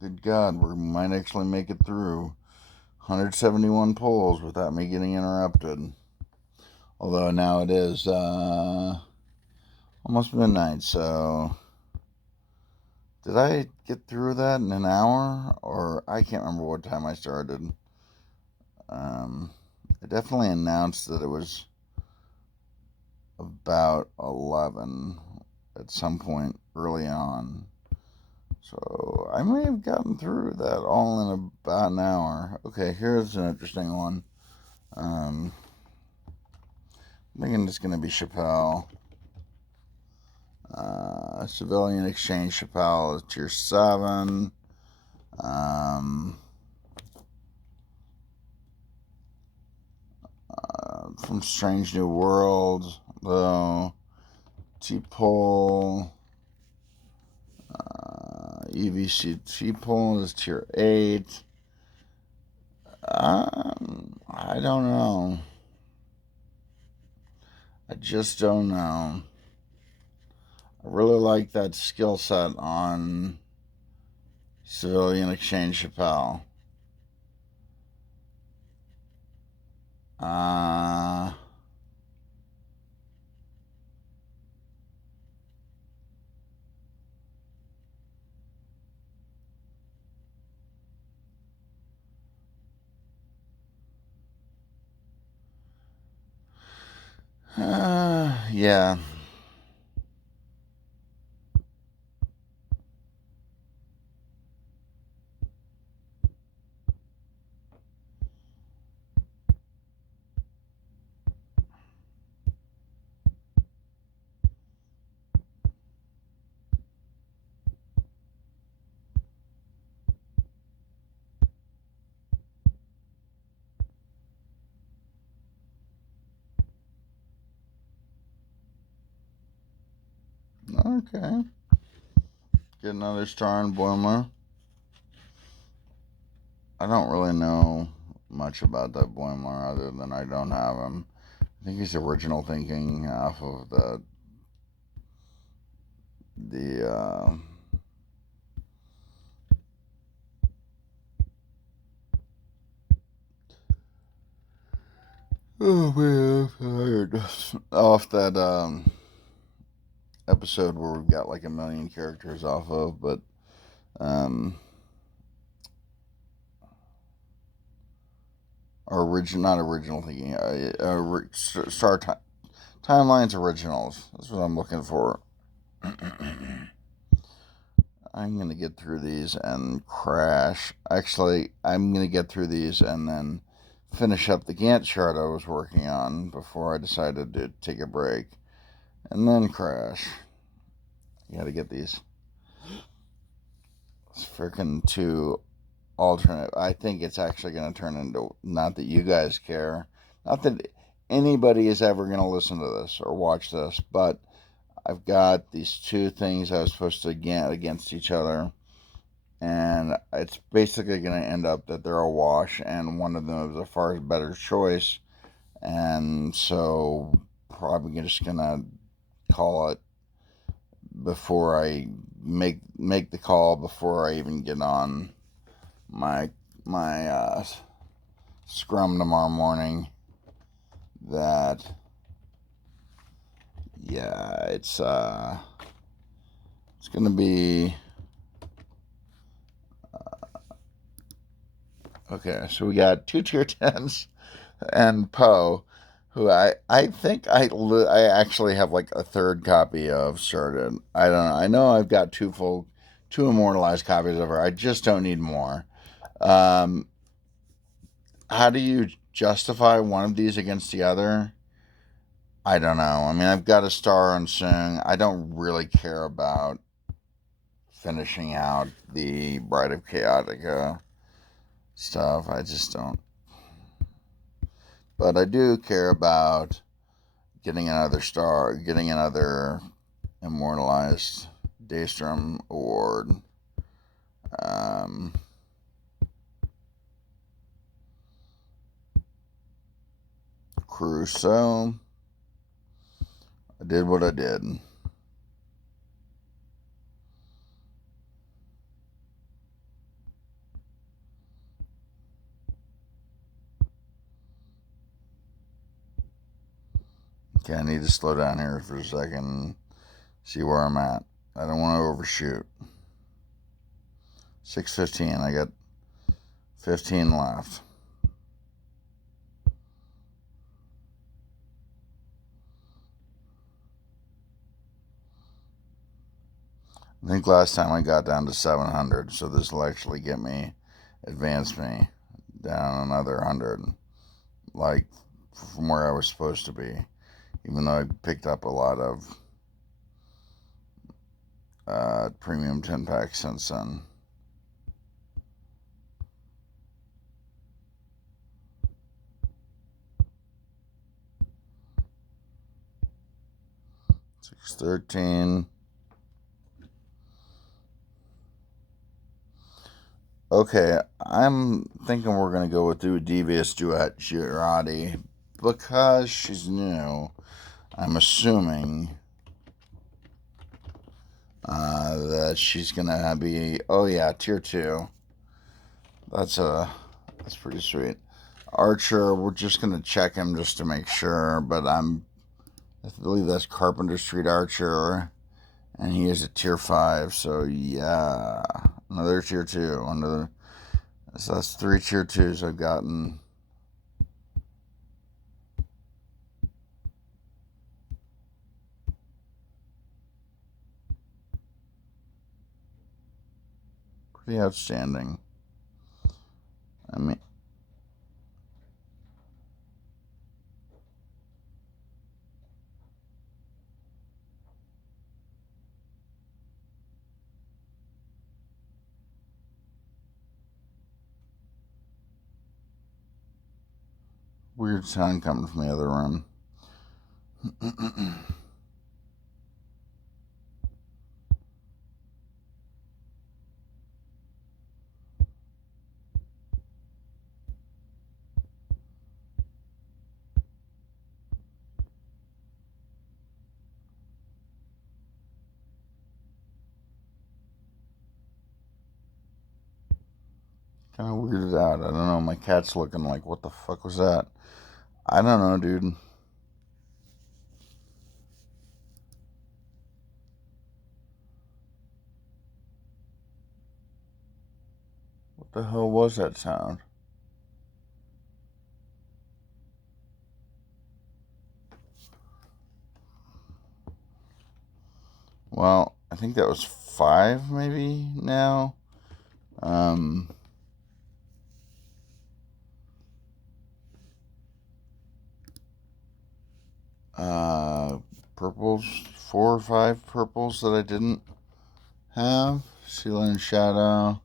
Good God, we might actually make it through 171 polls without me getting interrupted. Although now it is almost midnight, so did I get through that in an hour? Or I can't remember what time I started. I definitely announced that it was about 11 at some point early on. So I may have gotten through that all in about an hour. Okay, here's an interesting one. I'm thinking it's going to be Chappelle. Civilian Exchange Chappelle is tier 7. From Strange New World, though. T-Pole. EVC T-Pole is tier 8. I don't know. I just don't know. I really like that skill set on Civilian Exchange Chappelle. Yeah. Okay. Get another star in Boimler. I don't really know much about that Boimler other than I don't have him. I think he's original thinking off of the oh man, I'm tired. Off that episode where we've got like a million characters off of, but not original thinking, Star Timeline's originals. That's what I'm looking for. I'm gonna get through these and crash. Actually, I'm gonna get through these and then finish up the Gantt chart I was working on before I decided to take a break, and then crash. You gotta get these. It's freaking two alternate. I think it's actually going to turn into, not that you guys care, not that anybody is ever going to listen to this or watch this, but I've got these two things I was supposed to get against each other, and it's basically going to end up that they're a wash, and one of them is a far better choice, and so probably just going to call it before I make the call before I even get on my scrum tomorrow morning. That yeah, it's gonna be okay. So we got two tier 10s and Poe, who I think I actually have like a third copy of started. I don't know. I know I've got two immortalized copies of her. I just don't need more. How do you justify one of these against the other? I don't know. I mean, I've got a star on Sing. I don't really care about finishing out the Bride of Chaotica stuff. I just don't. But I do care about getting another star, getting another immortalized Daystrom award. Crusoe. I did what I did. Okay, I need to slow down here for a second and see where I'm at. I don't want to overshoot. 6:15. I got 15 left. I think last time I got down to 700, so this will actually advance me down another 100, like from where I was supposed to be, even though I picked up a lot of premium 10 packs since then. $6.13. Okay, I'm thinking we're going to go with Devious Duet Girardi because she's new. I'm assuming that she's going to be, oh yeah, tier 2. That's pretty sweet. Archer, we're just going to check him just to make sure, but I believe that's Carpenter Street Archer, and he is a tier 5, so yeah, another tier 2, so that's 3 tier 2s I've gotten. Pretty outstanding. I mean, weird sound coming from the other room. Kind of weirded out. I don't know. My cat's looking like, what the fuck was that? I don't know, dude. What the hell was that sound? Well, I think that was 5 maybe now. Purples, 4 or 5 purples that I didn't have. Sea Lion Shadow.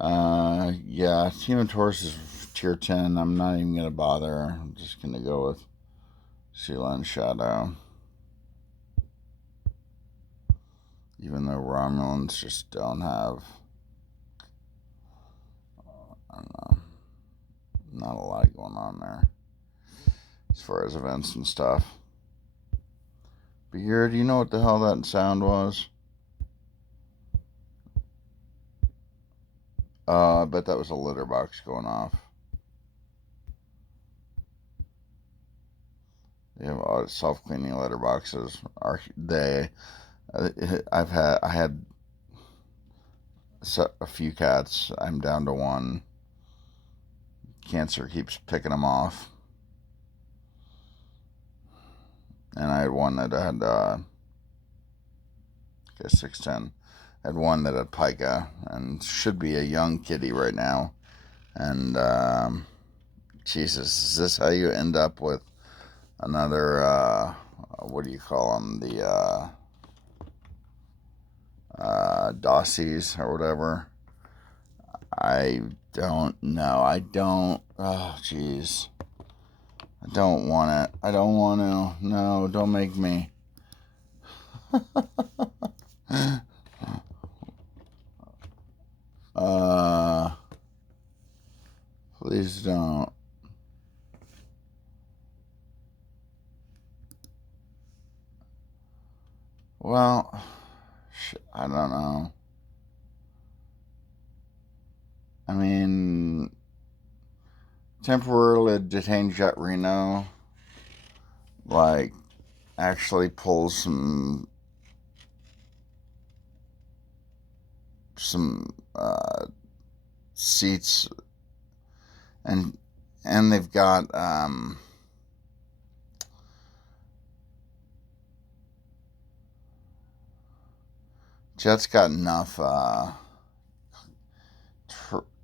Yeah, Team of Taurus is tier 10. I'm not even gonna bother. I'm just gonna go with Sea Lion Shadow. Even though Romulans just don't have, I don't know, not a lot going on there as far as events and stuff. Beard, do you know what the hell that sound was? I bet that was a litter box going off. You have self-cleaning litter boxes. I had a few cats. I'm down to 1. Cancer keeps picking them off. And I had one that had, 610. I had one that had pica and should be a young kitty right now. And, Jesus, is this how you end up with another, what do you call them? The, dossies or whatever? I don't know. Oh, jeez. I don't want it. I don't want to. No, don't make me. Please don't. Well, I don't know. I mean, temporarily detained Jet Reno, like, actually pulls some seats, and they've got Jet's got enough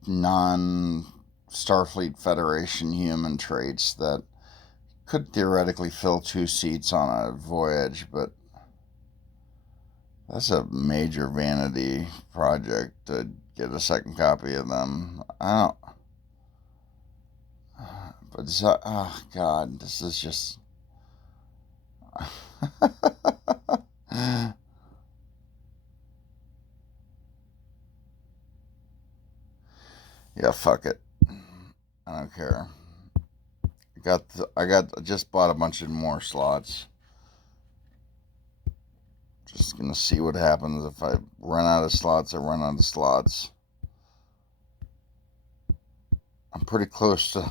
non-Starfleet Federation human traits that could theoretically fill 2 seats on a voyage, but that's a major vanity project to get a second copy of them. I don't. But oh God, this is just. Yeah, fuck it. I don't care. I just bought a bunch of more slots. Just gonna see what happens if I run out of slots. I run out of slots. I'm pretty close to. I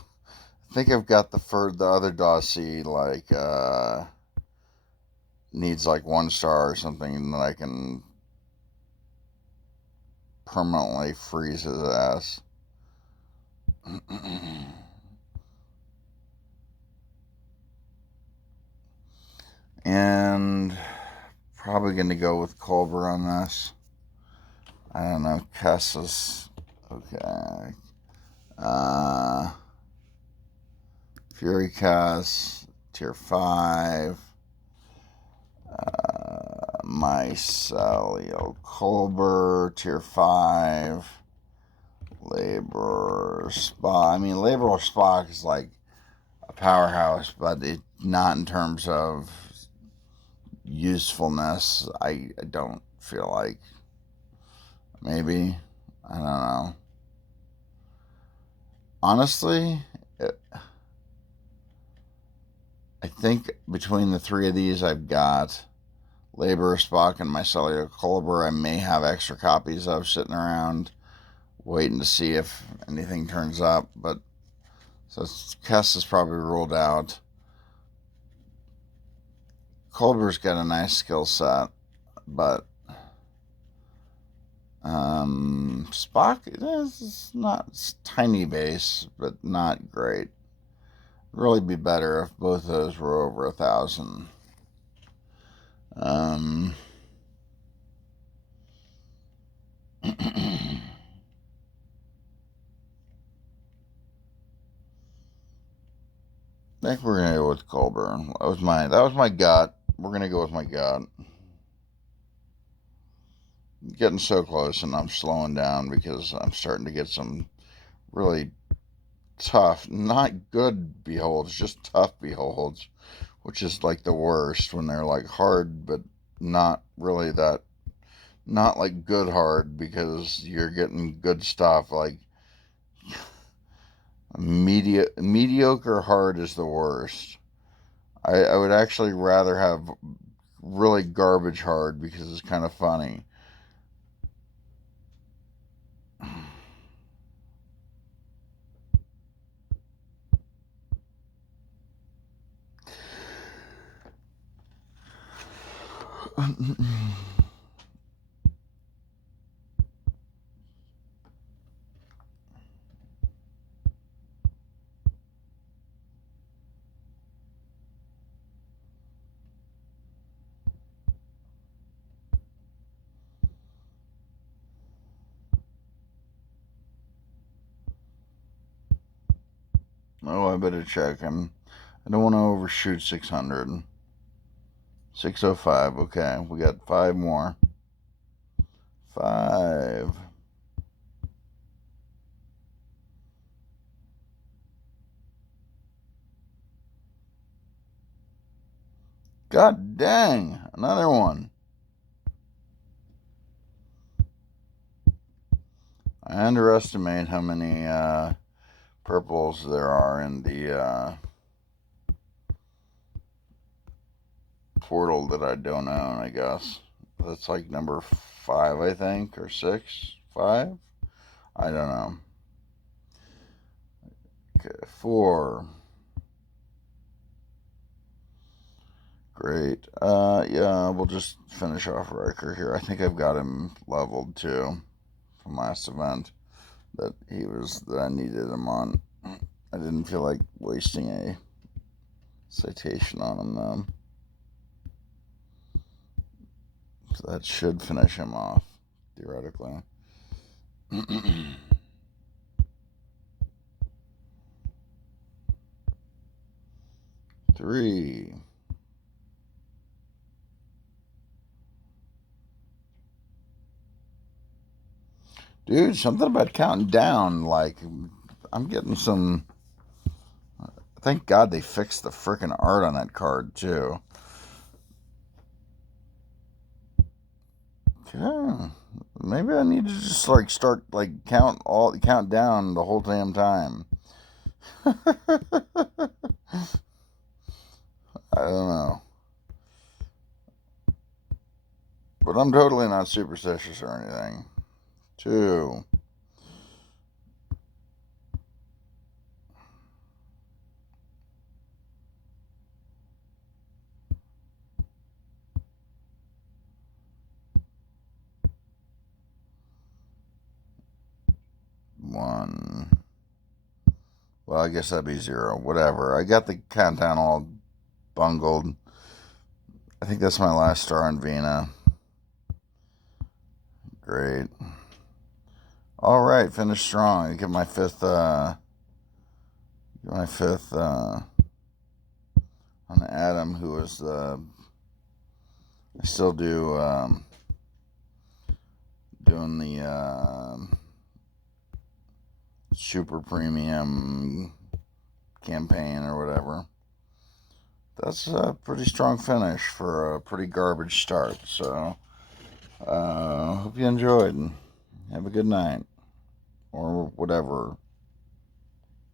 think I've got the other Dossie like needs like 1 star or something that I can permanently freeze his ass. And probably going to go with Culber on this. I don't know. Kess is okay. Fury Kess, tier 5. Mycelio Culber, tier 5. Laborer Spock. I mean, Laborer Spock is like a powerhouse, but not in terms of usefulness. I don't feel like. Maybe. I don't know. Honestly, I think between the 3 of these I've got Laborer Spock and Mycelio Culber, I may have extra copies of sitting around waiting to see if anything turns up. But so Kess is probably ruled out. Culber's got a nice skill set, but Spock is not, it's tiny base, but not great. It'd really be better if both of those were over 1,000. I think we're gonna go with Culber. That was my gut. We're gonna go with my gut. Getting so close, and I'm slowing down because I'm starting to get some really tough, not good beholds, just tough beholds, which is like the worst when they're like hard, but not really that, not like good hard, because you're getting good stuff. Like mediocre hard is the worst. I would actually rather have really garbage hard because it's kind of funny. Oh, I better check. I don't want to overshoot 600. 605. Okay, we got 5 more. 5. God dang, another one. I underestimate how many purples there are in the portal that I don't own, I guess. That's like number 5, I think, or 6? 5? I don't know. Okay, 4. Great. Yeah, we'll just finish off Riker here. I think I've got him leveled too from last event that I needed him on. I didn't feel like wasting a citation on him though. So that should finish him off, theoretically. 3. Dude, something about counting down. Like, I'm getting some. Thank God they fixed the freaking art on that card, too. Okay. Maybe I need to just, like, start, like, count down the whole damn time. I don't know. But I'm totally not superstitious or anything. 2. 1. Well, I guess that'd be 0. Whatever. I got the countdown all bungled. I think that's my last star in Vina. Great. All right, finish strong. I get my fifth. On Adam, who was the. I still do doing the super premium campaign or whatever. That's a pretty strong finish for a pretty garbage start. So, hope you enjoyed. Have a good night or whatever.